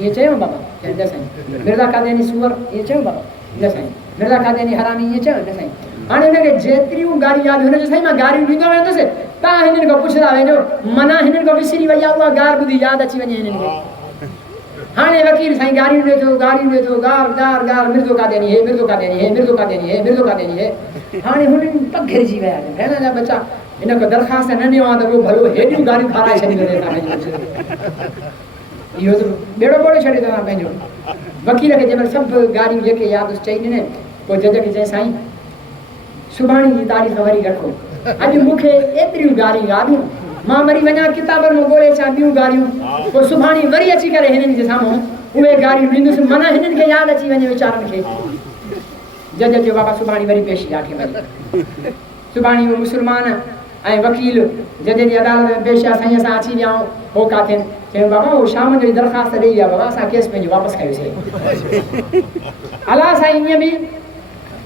ईअं चयो बाबा न साईं मिर्ज़ा कादियानी सूअर ईअं चयो बाबा न साईं मिर्ज़ा कादियानी हरामी ईअं चयो न साईं हाणे हुनखे जेतिरियूं ॻाल्हियूं यादि हुनजो साईं मां ॻाल्हियूं ॾींदो वेंदुसि तव्हां हिननि खां पुछंदा वञो माना हिननि खां विसरी वई आहे उहा ॻाल्हि ॿुधी यादि अची वञे हिननि खे हाणे वकील साईं गारियूं ॾे थो गार गार गार मिर्ज़ो कादियानी है मिर्ज़ो कादियानी है मिर्ज़ो कादियानी है मिर्ज़ो कादियानी है। हाणे हुननि पग घिरजी विया आहिनि भेण जा बच्चा इन को दरख़्वास्त न ॾियो आहे त उहो भलो हेॾियूं गारियूं खाराए छॾींदो इहो त ॿेड़ो ॿोड़े छॾे अथव पंहिंजो। वकील खे जंहिंमहिल सभु गारियूं जेके यादि चई ॾिने पोइ जज खे चई साईं सुभाणे जी तारीख़ वरी रखो, अॼु मूंखे एतिरियूं गारियूं यादि मां वरी वञा किताबनि में ॻोल्हे अचां ॿियूं गारियूं पोइ सुभाणे वरी अची करे हिननि जे साम्हूं उहे गारियूं ॾींदुसि माना हिननि खे यादि अची वञे वीचारनि खे। जज चयो बाबा सुभाणे वरी पेशी 8 बजे। सुभाणे उहे मुस्लमान ऐं वकील जज जी अदालत में पेश आहे साईं असां अची विया आहियूं हो काथे चयो बाबा उहो शाम जो दरख़्वास्त ॾेई विया बाबा असां केस पंहिंजो वापसि कयोसीं। अला साईं ईअं बि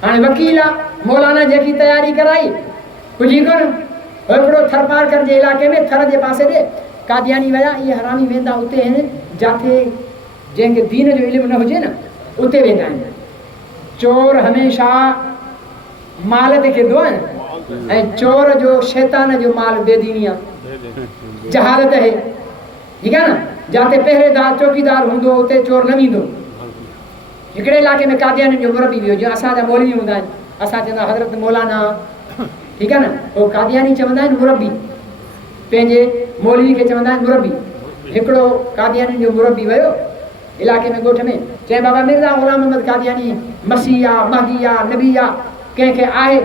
हाणे वकील आहे मौलाना जेकी तयारी कराई कुझु कोन हिकिड़ो थरपारकर जे इलाइक़े में थर जे पासे ते कादियानी विया इहे हरामी वेंदा उते आहिनि जिथे जंहिंखे दीन जो इल्मु न हुजे न उते वेंदा आहिनि। चोर हमेशह माल ते किरंदो आहे ऐं चोर जो शैतान जो माल बेदीनी आहे जहालत आहे ठीकु आहे न। जिते पहिरेदार चौकीदार हूंदो उते चोर न वेंदो। हिकिड़े इलाइक़े में कादियानी जो मुरबी बि हुयो असांजा मौलवी हूंदा आहिनि असां चवंदा हज़रत मौलाना ठीकु आहे न। पोइ कादियानी चवंदा आहिनि मुरबी पंहिंजे मौलवी खे चवंदा आहिनि मुरबी। हिकिड़ो कादियानी जो मुरबी वियो इलाइक़े में ॻोठ में चए बाबा मिर्ज़ा ग़ुलाम मोहम्मद कादियानी मसीह आहे महदी आहे नबी आहे कंहिंखे आहे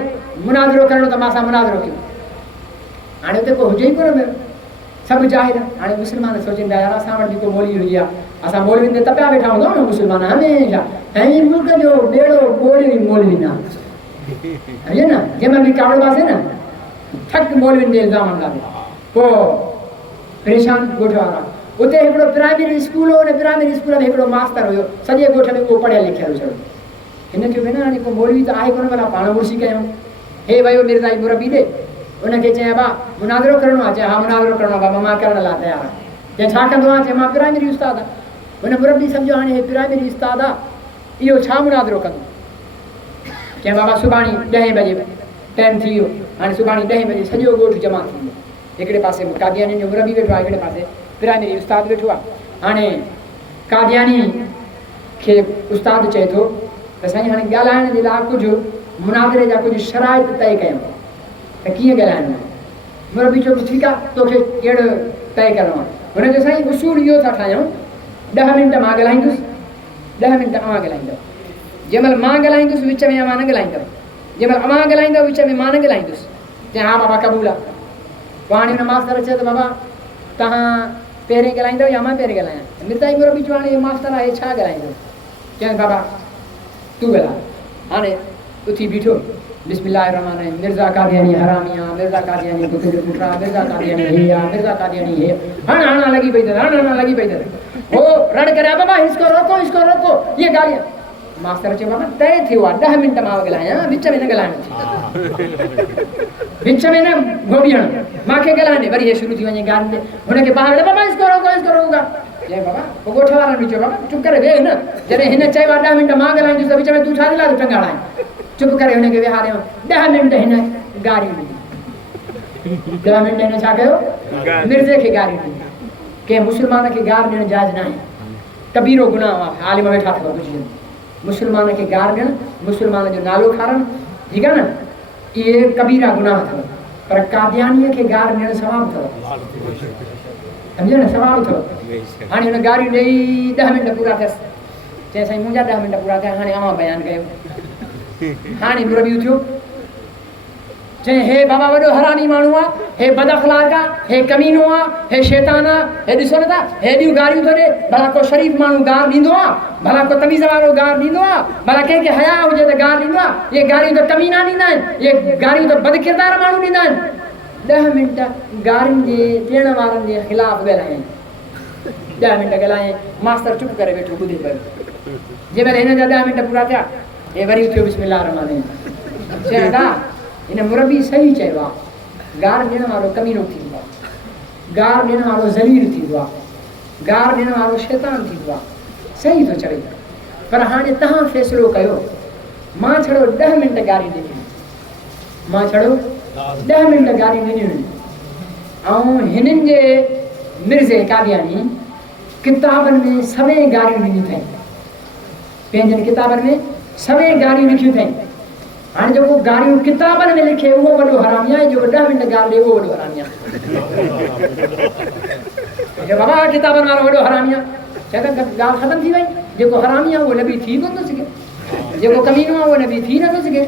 मुनाज़िरो करिणो त मां सां मुनाज़िरो कयो। हाणे हुते को हुजे ई कोन पियो सभु जाहिर। हाणे मुस्लमान सोचींदा यार असां वटि जेको मौलवी हुई आहे असां मौलवियुनि ते तपिया वेठा हूंदा न मुस्लमान हमेशह ऐं मुल्क जो ॿेड़ो ॿोड़ियो ई मौलवी न सम्झे न। जंहिंमहिल बि कावड़ो पासे न ठक मौलवियुनि जे इल्ज़ाम हणंदा पोइ परेशान ॻोठ वारा। उते हिकिड़ो प्राइमरी स्कूल हो उन प्राइमरी स्कूल में हिकिड़ो मास्तर हुयो सॼे ॻोठ में उहो पढ़ियल लिखियल हुयो। हिन खे भेण हाणे को मौलवी त आहे कोन भला पाण मुर्सी कयूं। हे वियो मिर्ज़ा जी मुरबी ॾे उनखे चयां बा मुनाज़िरो करिणो आहे चए हा मुनाज़िरो करिणो आहे बाबा मां करण लाइ तयारु आहियां। चए छा कंदो आहे चए मां प्राइमरी उस्ताद आहे। हुन मुरबी सम्झो हाणे हे प्राइमरी उस्ताद आहे इहो छा मुनाज़िरो कंदो। चए बाबा सुभाणे 10 बजे टाइम थी वियो। हाणे सुभाणे 10 बजे सॼो ॻोठ जमा थी वियो। हिकिड़े पासे कादियानी जो मुरबी वेठो आहे हिकिड़े पासे प्राइमरी उस्ताद वेठो आहे। हाणे कादियानी खे उस्ताद चए थो त साईं हाणे ॻाल्हाइण जे लाइ कुझु मुनाज़िरे जा कुझु शराइत तय कयूं त कीअं ॻाल्हाइणो आहे। मुरबी चयो ठीकु आहे तोखे कहिड़ो तय करिणो आहे। हुन चयो साईं उसूल इहो था ठाहियूं 10 मिंट मां ॻाल्हाईंदुसि 10 मिंट अवां ॻाल्हाईंदव। जंहिंमहिल मां ॻाल्हाईंदुसि विच में अवां न ॻाल्हाईंदव। जंहिंमहिल अवां ॻाल्हाईंदव विच में मां न ॻाल्हाईंदुसि। चए हा बाबा क़बूल आहे। पोइ हाणे हुन मास्तर चयो त बाबा तव्हां पहिरें ॻाल्हाईंदव या मां पहिरें ॻाल्हायां। मिर्ज़ा जी मुरबी चयो हाणे मास्तर आहे छा ॻाल्हाईंदव। चयईं बाबा तूं ॻाल्हाए। हाणे उथी बीठो बिस्मिल्लाहिर रहमान रहीम मिर्ज़ा कादियानी हरामी आहे मिर्ज़ा कादियानी बुत जो पुट आहे मिर्ज़ा कादियानी हे आहे मिर्ज़ा कादियानी हे हणा लॻी पई अथसि हणा लॻी पई अथसि हो रण करे बाबा इसको रोको ये ॻाल्हि मास्तर चयो बाबा तय थियो आहे 10 मिंट मां ॻाल्हायां विच में न ॻाल्हाइणो विच में न गोॾियण मूंखे ॻाल्हाइण वरी हे शुरू थी वञे ॻाल्हि ते हुनखे ॿाहिरि बाबा इसको रोको चए बाबा पोइ ॻोठ वारनि बि चयो बाबा चुप करे वेह न जॾहिं हिन चयो आहे 10 मिंट मां ॻाल्हाईंदुसि त विच में तूं छा जे लाइ टंगाड़ाए। चुप करे हुनखे विहारियो 10 मिंट हिन गारियूं ॾिनी 10 मिंट हिन छा कयो मिर्ज़े खे गारियूं ॾिनी। कंहिं मुस्लमान खे गार ॾियणु जाइज़ न आहे कबीरो गुनाह आहे। आलिम वेठा अथव कुझु मुस्लमान खे गार ॾियणु मुस्लमान जो नालो खारणु ठीकु आहे न इहे कबीरा गुनाह अथव। पर कादियानीअ खे गार ॾियणु सवाबु अथव सम्झो न सवाबु अथव। हाणे हुन गारियूं ॾेई 10 मिंट पूरा थियसि। चए साईं मुंहिंजा 10 मिंट पूरा थिया हाणे अवां बयानु कयो। हाणे मुरबी उथियो चए हे बाबा वॾो हरामी माण्हू आहे हे बदअख़लाक़ आहे हे कमीनो आहे हे शैतान आहे हे ॾिसो नथा हेॾियूं गारियूं थो ॾे भला को शरीफ़ माण्हू गार ॾींदो आहे भला को तमीज़ वारो गार ॾींदो आहे भला कंहिंखे हया हुजे त गार ॾींदो आहे। इहे गारियूं त कमीना ॾींदा आहिनि इहे गारियूं त बदकिरदार माण्हू ॾींदा आहिनि। 10 मिंट गारियुनि जे ॾियण वारनि जे ख़िलाफ़ु ॻाल्हायईं 10 मिंट ॻाल्हायईं। मास्तर चुप करे वेठो ॿुधे पियो। जंहिंमहिल हिन जा 10 मिंट पूरा थिया हे वरी उथियो बिस्मिल्लाह रहमान रहीम चए दा हिन मुरबी सही चयो आहे गार ॾियण वारो कमीनो थींदो आहे गार ॾियण वारो ज़लील थींदो आहे गार ॾियण वारो शैतान थींदो आहे सही थो चवे। पर हाणे तव्हां फ़ैसिलो कयो मां छड़ो 10 मिंट गारियूं ॾिनियूं मां छड़ो 10 मिंट गारियूं ॾिनियूं ऐं हिननि जे मिर्ज़े कादियानी किताबन में सभई गारियूं लिखियूं अथई, पंहिंजनि किताबनि में सभई गारियूं लिखियूं अथई। हाणे जेको गारियूं किताबनि में लिखे उहो वॾो हरामी आहे, जेको 10 मिंट ॻाल्हि ॾे उहो वॾो हरामी आहे। बाबा किताबनि वारो वॾो हरामी आहे, चए त ॻाल्हि ख़तम थी वई। जेको हरामी आहे उहो नबी थी कोन थो सघे, जेको कमीनो आहे उहो नबी थी नथो सघे,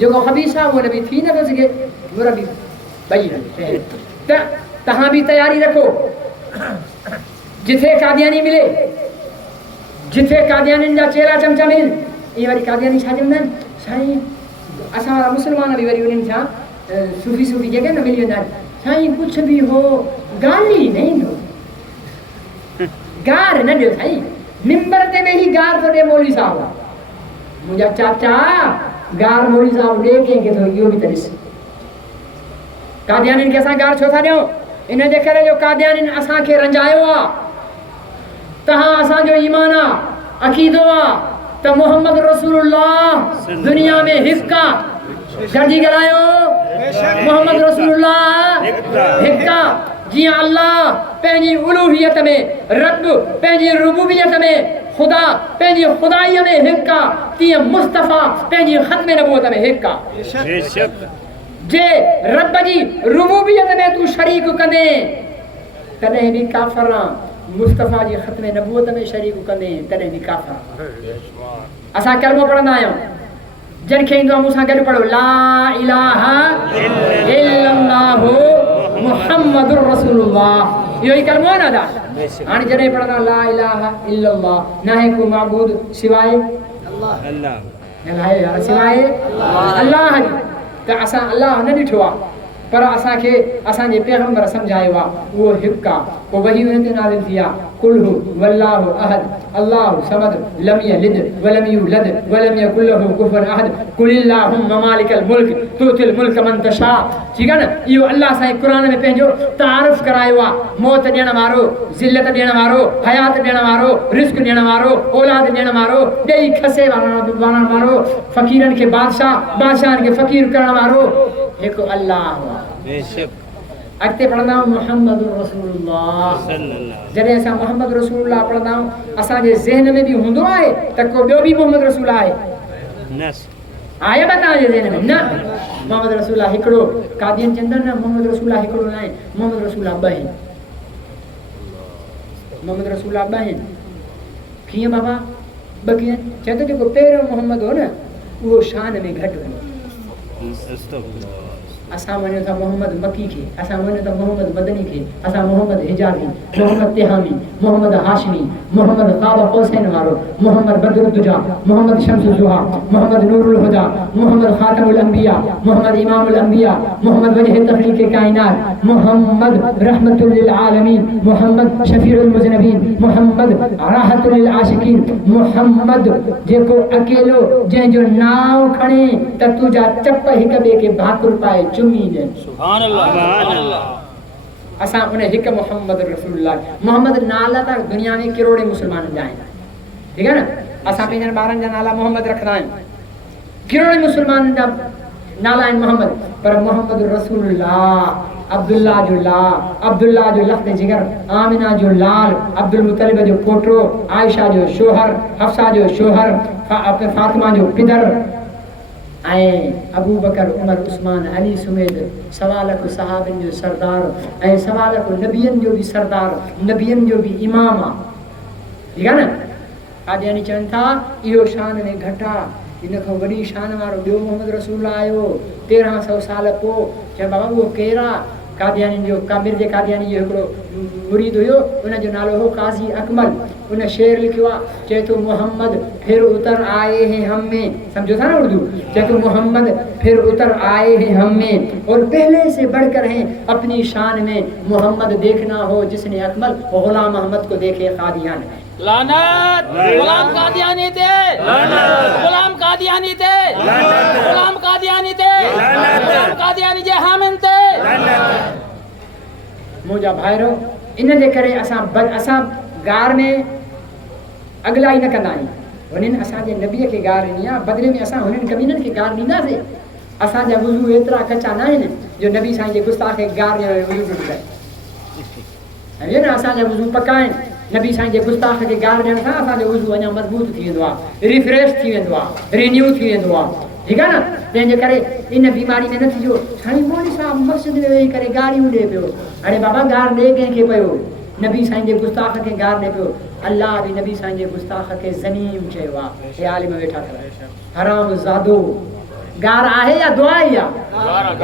जेको ख़बीस आहे उहो नबी थी नथो सघे। मुरबी ॿई त तव्हां बि तयारी रखो, जिथे कादियानी मिले, जिथे कादियानियुनि जा चेला चमचा मिलनि। इहे वरी कादियानी छा चवंदा आहिनि, साईं असां वारा मुस्लमान बि वरी उन्हनि सां सूफ़ी जॻह न मिली वेंदा आहिनि। साईं कुझु बि हो ॻाल्हि ई न ईंदो, गार न ॾियो साईं, मिंबर ते वेही गार थो ॾे मौलवी साहिबु। मुंहिंजा चाचा गार मौलवी साहिबु ॾे कंहिंखे थो, इहो बि त ॾिस। कादियानियुनि खे असां गार छो था ॾियूं? इन जे करे जो कादियानियुनि असांखे रंजायो आहे। तव्हां असांजो ईमान आहे, अक़ीदो आहे त मोहम्मद रसूलुल्लाह दुनिया में हिकु आहे। गॾिजी ॻाल्हायो, मोहम्मद रसूलुल्लाह हिकु आहे। जीअं अल्लाह पंहिंजी उलूहियत में, रब पंहिंजी रुबूबियत में, ख़ुदा पंहिंजी ख़ुदाईअ में हिकु आहे, तीअं मुस्तफ़ा पंहिंजी ख़त्म नबूवत में हिकु आहे। जे रब जी रुबूबियत में तूं शरीक कंदे तॾहिं बि काफ़िर आहे, मुस्तफ़ा जी ख़त्म नबूवत में शरीक कंदे तॾहिं बि काफ़िर। असां कलमो पढ़ंदा आहियूं, जंहिंखे ईंदो आहे मूंसां गॾु पढ़ो, ला इलाहा इल्लल्लाहु मुहम्मदुर रसूलुल्लाह। इहो ई कलमो आहे न दादा। हाणे जॾहिं पढ़ंदा ला इलाहा इल्लल्लाह, न है को माबूद सिवाय अल्लाह, सिवाय अल्लाह जी, त असां अल्लाह न ॾिठो आहे, पर असांखे असांजे पैगम्बर सम्झायो आहे उहो हिकु आहे। पोइ वही हुन ते नाज़िल थी आहे, कुल हु वल्लाहु अहद अल्लाहु समद लम यलिद वलम यूलद वलम यकुल लहु कुफुवन अहद कुलिल्लाहुम्म मालिकल मुल्क तुतिल मुल्क मन तशा। ठीक आहे न? इहो अल्लाह साईं क़ुरान में पंहिंजो तारुफ़ करायो आहे, मौत ॾियण वारो, ज़िल्लत ॾियण वारो, हयात ॾियण वारो, रिस्क ॾियण वारो, औलाद ॾियण वारो, ॾेई खसे वञण वारो, फ़क़ीरनि खे बादशाह, बादशाहनि खे फ़क़ीर करण वारो हिकु अल्लाह बेशक। अॻिते पढ़ंदा आहियूं मुहम्मद रसूलुल्लाह। जॾहिं असां मुहम्मद रसूलुल्लाह पढ़ंदा आहियूं, असांजे ज़हन में बि हूंदो आहे त को ॿियो बि मोहम्मद रसूल आहे, आहे बि तव्हांजे ज़हन में? न, मोहम्मद रसूलुल्लाह हिकिड़ो। कादियन चवंदा न मोहम्मद रसूलुल्लाह हिकिड़ो न आहे, मोहम्मद रसूलुल्लाह ॿ आहिनि। मोहम्मद रसूलुल्लाह ॿ आहिनि। कीअं बाबा ॿ कीअं? चए थो जेको पहिरियों मोहम्मद हो न उहो शान में घटि हुयो। असां वञूं था मोहम्मद मकी खे, असां वञूं था मोहम्मद मदनी खे, असां मोहम्मद हिजाज़ी, मोहम्मद तिहामी, मोहम्मद हाशमी, मोहम्मद क़ाब क़ौसैन वारो, मोहम्मद बदरुद्दुजा, मोहम्मद शम्सुज़ुहा, मोहम्मद नूरुल हुदा, मोहम्मद खातमुल अंबिया, मोहम्मद इमामुल अंबिया, मोहम्मद वजह तखलीक़ कायनात, मोहम्मद रहमतुल लिल आलमीन, मोहम्मद शफीउल मुज़नबीन, मोहम्मद राहतुल लिल आशिकीन, मोहम्मद जेको अकेलो जंहिंजो नाव खणे त तुंहिंजा चप हिक ॿिए खे भाकुर पाए चुमी ॾियनि। सुभान अल्लाह, सुभान अल्लाह। असां उन हिकु मोहम्मद रसूलुल्लाह, मोहम्मद नाला त दुनिया में करोड़े मुस्लमाननि जा आहिनि। ठीकु आहे न? असां पंहिंजनि ॿारनि जा नाला मोहम्मद रखंदा आहियूं, करोड़े मुस्लमाननि जा नाला आहिनि मोहम्मद, पर मोहम्मद रसूलुल्लाह, अब्दुल्लाह जो लाल, अब्दुल्लाह जो लफ़्ज़ जिगर, आमिना जो लाल, अब्दुल मुतलिब जो पोटो, आयशा जो शोहर, हफ्सा जो शोहर, फातिमा जो पिदर, ऐं अबू बकर उमर उस्मान अली सुमेद सवा लख सहाबनि जो सरदार ऐं सवा लख नबियनि जो बि सरदार, नबियनि जो बि इमाम आहे। ठीकु आहे न? कादियानी चवनि था इहो शान में घटि आहे, इन खां वॾी शान वारो ॿियो मोहम्मद रसूल आयो 1300 साल पोइ। चयो बाबा उहो केरु आहे? कादियानी जो मिर्ज़े कादियानी जो हिकिड़ो मुरीद हुयो, उनजो नालो हो काज़ी अकमल। उन शेर लिखियो आहे, चए थो मोहम्मद फिर उतर आए हैं हम में, सम्झो था ना उर्दू? चए थो मोहम्मद फिर उतर आए हैं हम में और पहले से बढ़कर हैं अपनी शान में। मोहम्मद देखना हो जिसने अकमल, गुलाम अहमद को देखे कादियान में। लानत गुलाम कादियानी थे, गुलाम कादियानी थे, गुलाम कादियानी थे, गुलाम कादियानी जे हामिन थे। मुंहिंजा भाइरो, इन जे करे असां गार में अगलाई न कंदा आहियूं। हुननि असांजे नबीअ खे गार ॾिनी आहे, बदिले में असां हुननि कमीननि खे गार ॾींदासीं। असांजा वुज़ू एतिरा कचा न आहिनि जो नबी साईं जे गुस्ताख़ खे गार ॾियण जो वुज़ू टुटी पए। ऐं न असांजा वुज़ू पका आहिनि। नबी साईं जे गुस्ताख खे गार ॾियण सां असांजो वज़ू अञा मज़बूत थी वेंदो आहे, रिफ्रेश थी वेंदो आहे, रिन्यू थी वेंदो आहे। ठीकु आहे न? तंहिंजे करे इन बीमारी में न थिजो साईं मौली साहिबु मस्जिद में वेही करे गारियूं ॾिए पियो। अरे बाबा गार ॾे कंहिंखे पियो? नबी साईं जे गुस्ताख खे गार ॾे पियो। अल्लाह बि नबी साईं जे गुस्ताख खे ज़नीम चयो आहे। हे आलिम वेठा अथव, हराम ज़ादो। गार आहे या दुआ ई आहे?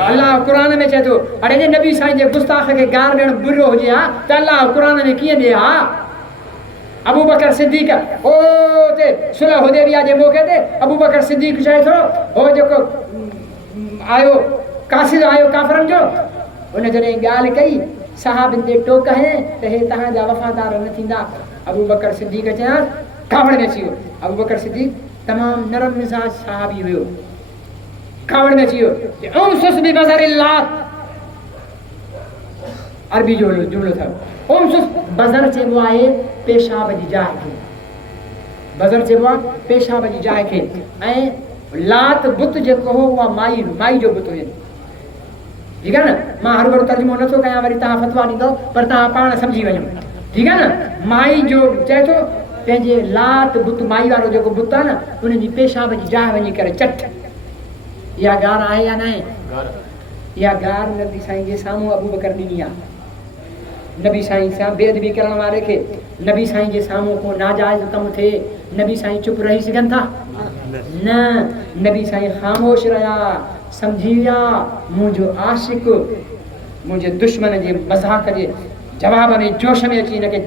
अल्लाह क़ुरान में चए थो अरे जे नबी साईं जे गुस्ताख खे गार ॾियणु बुरो हुजे हा त अल्लाह क़ुरान में कीअं ॾिए हा? अबू बकर सिद्दीक़ ओ ते सुलह हुदैबिया जे मौक़े ते अबू बकर सिद्दीक़ चए थो हो जेको आयो कासिद आयो काफ़रनि जो, उन जॾहिं ॻाल्हि कई सहाबनि ते टोक हंए त हे तव्हांजा वफ़ादार न थींदा। अबू बकर सिद्दीक़ चयांसि कावड़ में अची वियो। अबू बकर सिद्दीक़ तमामु नरम मिज़ाज सहाबी हुयो, कावड़ में अची वियो। उमसुस बि बज़रिल्लाह अरबी जो जुमलो अथव। उमसुस बज़र चइबो आहे पेशाब जी जाइ खे, बज़र चइबो आहे पेशाब जी जाइ खे। ऐं लात बुत जेको हो उहा माई जो बुत हुयो। ठीकु आहे न? मां हर भेरो तर्जुमो नथो कयां, वरी तव्हां फतवा ॾींदो, पर तव्हां पाण सम्झी वञो। ठीकु आहे न? माई जो चए थो पंहिंजे लात बुत माई वारो जेको बुत आहे न उन जी पेशाब जी जाइ वञी करे चट। इहा गार आहे या न आहे? इहा गार नबी साईं जे साम्हूं अबू बकर ॾिनी आहे। नबी साईं सां बेअदबी करण वारे खे नबी साईं जे साम्हूं को नाजाइज़ कमु थिए नबी साईं चुप रही सघनि था? न, नबी साईं ख़ामोश रहिया, सम्झी विया मुंहिंजो आशिक़ मुंहिंजे दुश्मन जे मज़ाक जे जवाब में जोश में अची हिनखे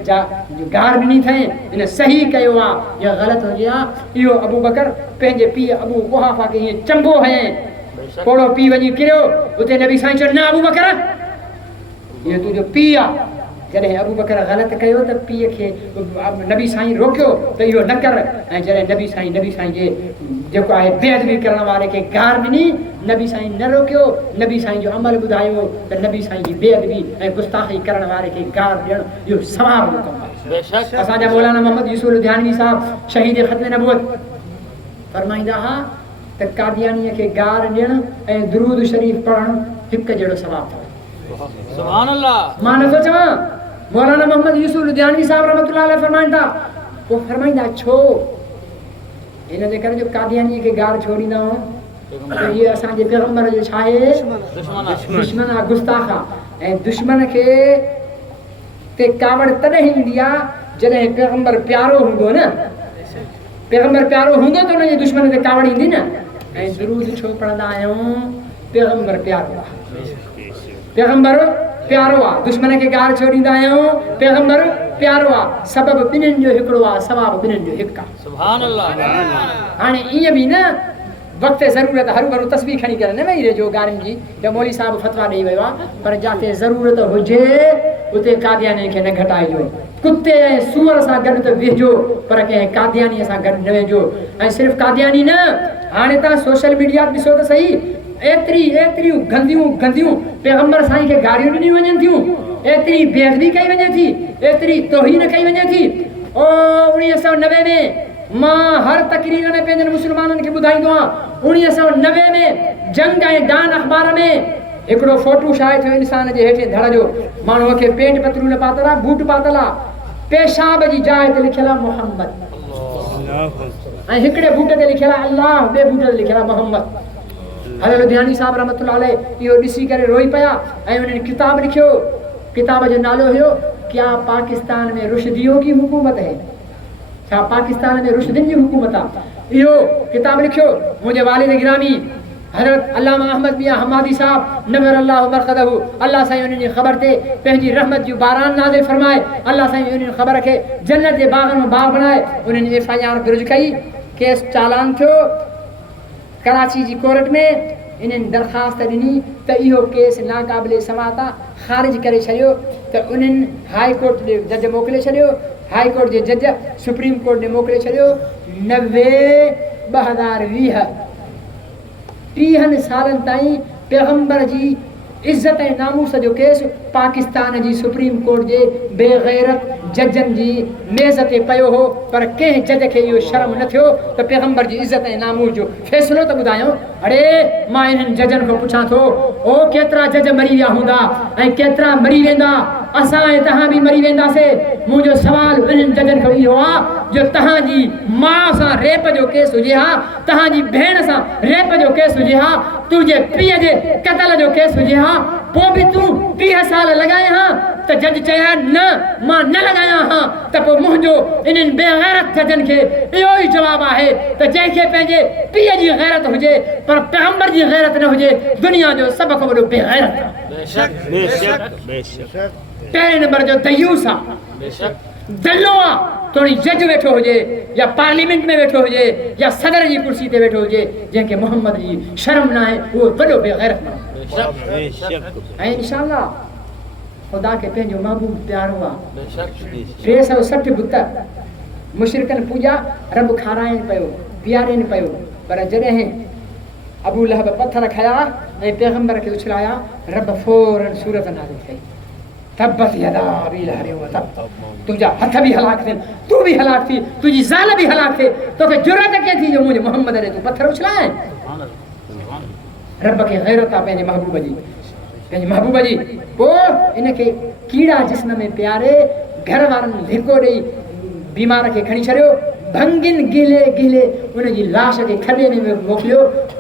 गार ॾिनी अथई। हिन सही कयो आहे या ग़लति हुजे हा? इहो अबू बकर पंहिंजे पीउ अबू कुहाफ़ा खे हीअं चंबो हयईं। पोड़ो पीउ वञी किरियो, उते नबी साईं चयो न अबू बकर इहो तुंहिंजो पीउ आहे। जॾहिं अबू बकर ग़लति कयो त पीउ खे नबी साईं रोकियो त इहो न कर। ऐं जॾहिं नबी साईं जे जेको आहे बेअदबी करण वारे खे गार ॾिनी, नबी साईं न रोकियो, नबी साईं जो अमल ॿुधायो त नबी साईं जी बेअदबी ऐं गुस्ताखी करण वारे खे गार ॾियणु इहो सवाब जो कमु आहे। असांजा मौलाना मोहम्मद यूसुफ लुधियानवी साहिबु शहीद ख़त्म नबूवत फरमाईंदा हुआ त कादियानीअ खे गार ॾियणु ऐं दुरूद शरीफ़ पढ़णु हिकु जहिड़ो सवाबु अथव। सुभान अल्लाह। मां नथो चवां, मौलाना मोहम्मद यूसुफ लुधियानवी साहिबु रहमतुल्लाह अलैह फरमाईंदा, पोइ फरमाईंदा छो हिन जे करे जो कादियानीअ खे गार छो ॾींदा आहियूं त इहे असांजे पैगम्बर जो छा आहे? दुश्मन आहे, गुस्ताख आहे। ऐं दुश्मन खे ते कावड़ तॾहिं ईंदी आहे जॾहिं पैगम्बर प्यारो हूंदो न। पैगम्बर प्यारो हूंदो त हुनजे दुश्मन ते कावड़ ईंदी न। ऐं दुरूद छो पढ़ंदा आहियूं? पैगम्बर प्यारो आहे, पैगम्बर प्यारो आहे। दुश्मन खे गार छो ॾींदा आहियूं? पैगम्बर प्यारो आहे। सबब ॿिन्हिनि जो हिकिड़ो आहे, सवाब ॿिन्हिनि जो हिकु आहे। सुभान अल्लाह। हाणे ईअं बि न वक़्तु ज़रूरत हर भरू तस्वीर खणी करे न वेही रहिजो गारियुनि जी त मौली साहिबु फतवा ॾेई वियो आहे, पर जिते ज़रूरत हुजे उते कादियानी खे न घटाइजो। कुते ऐं सूअर सां गॾु त वेहिजो, पर कंहिं कादियानीअ सां गॾु न वेहिजो। ऐं सिर्फ़ु कादियानी न, हाणे तव्हां सोशल मीडिया ॾिसो त सही, एतिरियूं गंदियूं पैगम्बर साईं खे गारियूं ॾिनियूं वञनि थियूं, एतिरी बेअदबी कई वञे थी, एतिरी तौहीन कई वञे थी। ओ 1990 में मां हर तकरीर में पंहिंजनि मुस्लमाननि खे ॿुधाईंदो आहियां, 1990 में जंग ऐं डान अख़बार में हिकिड़ो फोटू शाये थियो इंसान जे हेठि धड़ जो, माण्हूअ खे पेंट पतलून पातल आहे, बूट पातल आहे, पेशाब जी जाइ ते लिखियल आहे मोहम्मद, ऐं हिकिड़े बूट ते लिखियल आहे अल्लाह, ॿिए बूट ते लिखियल आहे मोहम्मद। हज़रत लुधियानी साहिबु रहमतुल्लाह अलैह इहो ॾिसी करे रोई पिया ऐं उन्हनि किताब लिखियो। किताब जो नालो हुयो क्या पाकिस्तान में रुशदियों की हुकूमत है, छा पाकिस्तान में रुशदिन जी हुकूमत आहे। इहो किताब लिखियो मुंहिंजे वालिद गिरामी हज़रत अल्लामा अहमद मियां हमादी साहिबु नवर अल्लाह मरक़दहू, अल्लाह साईं उन्हनि जी ख़बर ते पंहिंजी रहमत जूं बारान नाज़िल फरमाए, अल्लाह साईं उन्हनि ख़बर खे जन्नत जे बाग़नि में बाग़ बणाए। उन्हनि FIR दर्ज कई, केस चालान थियो कराची जी कोर्ट में। इन्हनि दरख़्वास्त ॾिनी त इहो केस नाक़ाबिले समात आहे, ख़ारिज करे छॾियो। त उन्हनि हाई कोर्ट जे जज मोकिले छॾियो, हाई कोर्ट जे जज सुप्रीम कोर्ट ने मोकिले छॾियो। 90/2020 30 सालनि ताईं पैगम्बर जी इज़त ऐं नामूस जो केस पाकिस्तान जी सुप्रीम कोर्ट जे बेगैरत जजन जी मेज़ ते पयो हो, पर कंहिं जज खे इहो शर्म न थियो त पैगंबर जी इज़त ऐं नामूस जो फ़ैसिलो त ॿुधायूं। अड़े मां इन्हनि जजनि खां पुछां थो, ओ केतिरा जज मरी विया हूंदा ऐं केतिरा मरी वेंदा, असां ऐं तव्हां बि मरी वेंदासीं। मुंहिंजो सुवाल इन्हनि जजनि खां इहो आहे जो तव्हांजी माउ सां रेप जो केस हुजे हा, तव्हांजी भेण सां रेप जो केस हुजे हा, तुंहिंजे पीउ जे क़त्ल जो केस हुजे हा, पोइ बि तूं 30 साल लॻाए हा त जज चया न मां न लॻाया हा, त पोइ मुंहिंजो इन्हनि बेगैरत जजनि खे इहो ई जवाबु आहे त जंहिंखे पंहिंजे पीउ जी गैरत हुजे पर पैगंबर जी गैरत न हुजे, दुनिया जो सभ खां वॾो बेगैरत आहे। पहिरें नंबर जो दयूस आहे, दल्लो आहे। थोड़ी जज वेठो हुजे या पार्लियामेंट में वेठो हुजे या सदर जी कुर्सी ते वेठो हुजे, जंहिंखे मोहम्मद जी शर्म न आहे, उहो वॾो बेगैरत माण्हू। ऐं इंशाअल्लाह ख़ुदा खे पंहिंजो महबूब प्यारो आहे। 360 बुत मुशरिकनि पूॼा, रब खाराइनि पियो, पीआरनि पियो, पर जॾहिं अबू लहब पत्थर खया ऐं पैगंबर खे उछलाया, रब फौरन सूरत नाज़िल कई, तब्बत यदा अबी लहब व तब, तुंहिंजा हथ बि हलाक थियनि, तूं बि हलाक थी, तुंहिंजी ज़ाल बि हलाक थिए, तोखे जुरत कीअं थी जो मुंहिंजे मोहम्मद ॾे तूं पत्थर उछलाए। रब खे गैरत आहे पंहिंजे महबूब जी, पंहिंजे महबूब जी। पोइ इनखे कीड़ा जिस्म में प्यारे, घर वारनि धिको ॾेई बीमार खे खणी छॾियो, भंगिन गिले गिले उनजी लाश खे खॾे में मोकिलियो।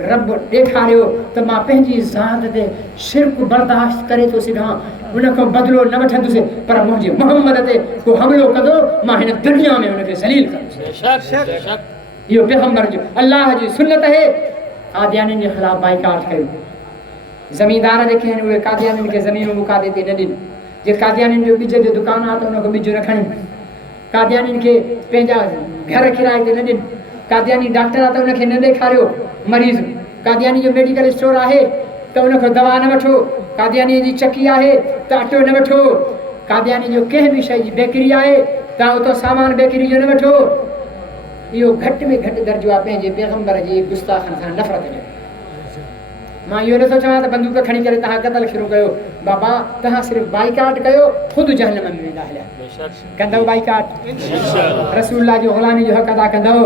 रब ॾेखारियो त मां पंहिंजी ज़ात ते शिरक बर्दाश्त करे थो सघां, उन खां बदिलो न वठंदुसि, पर मुंहिंजे मोहम्मद ते को हमलो कंदो मां हिन दुनिया में उनखे ज़लील कंदुसि। इहो पैगंबर जो अल्लाह जी सुन्नत आहे। कादियानियुनि जे ख़िलाफ़ बाइकाट कयो। ज़मींदार जेके आहिनि उहे कादियानियुनि खे ज़मीन मुकादे ते न ॾिनी। जे कादियानियुनि जो ॿिज जो दुकानु आहे त उन खां ॿिज न खणी, कादियानियुनि खे पंहिंजा घर किराए ते न ॾिनी, कादियानी डॉक्टर आहे त उनखे न ॾेखारियो मरीज़, कादियानी जो मेडिकल स्टोर आहे त उन खां दवा न वठो, कादियानी जी चकी आहे त अटो न वठो, कादियानी जो कंहिं बि शइ जी बेकरी आहे तव्हां उतां सामान बेकरी जो न वठो। इहो घटि में घटि दर्जो आहे पंहिंजे पैगंबर जी गुस्ताखनि सां नफ़रत जो। मां इहो नथो चवां त बंदूक खणी करे तव्हां क़त्ल शुरू कयो, बाबा तव्हां सिर्फ़ु बाइकाट कयो, ख़ुदि जहन्नम में वेंदा हलिया। कंदव बाइकाट, रसूलुल्लाह जो ग़ुलामी जो हक़ अदा कंदव,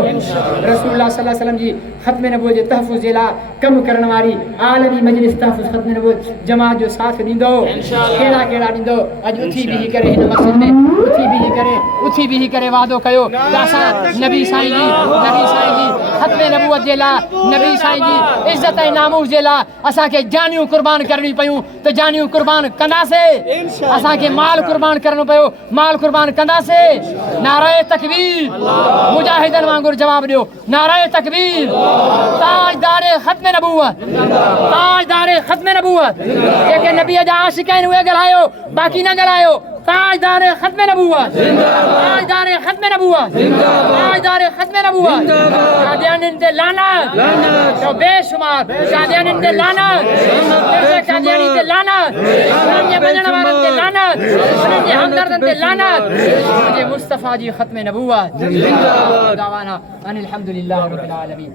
रसूलुल्लाह सल्लल्लाहु अलैहि वसल्लम जी ख़त्म नबूवत जे तहफ़ुज़ जे लाइ कमु करण वारी आलमी मजलिस तहफ़ुज़ ख़त्म नबूवत जमात जो साथ ॾींदो। कहिड़ा कहिड़ा ॾींदो? अॼु उथी बीही करे हिन मस्जिद में उथी बीही करे वादो कयो त असां नबी साईं जी ख़त्म नबूवत जे लाइ, नबी साईं जी इज़त ऐं नामूस जे लाइ असांखे जानियूं कुर्बान करणी पयूं त जानियूं कुर्बान कंदासीं, असांखे माल कुर्बान करणो पियो, माल कुर्बान कंदासीं। नाराए तकबीर, मुजाहिदनि वांगुरु जवाब ॾियो, नाराए तकबीर। ताजदारे ख़त्म नबूवत, ताजदारे ख़त्म नबूवत, जेके नबीअ जा आशिक़ आहिनि उहे ॻाल्हायो, बाक़ी न ॻाल्हायो। ताजदारे ख़त्म नबूवत, ताजदारे ख़त्म नबूवत, ताजदारे ख़त्म नबूवत। कादियानियुनि ते लानत, जो बेशुमार कादियानियुनि ते लानत, कादियानी ते लानत, उन्हनि जे मञण वारनि ते लानत, उन्हनि जे हमदर्दनि ते लानत। मुंहिंजे मुस्तफ़ा जी ख़त्म नबूवत। दावाना अनिल हम्दुलिल्लाह रब्बिल आलमीन।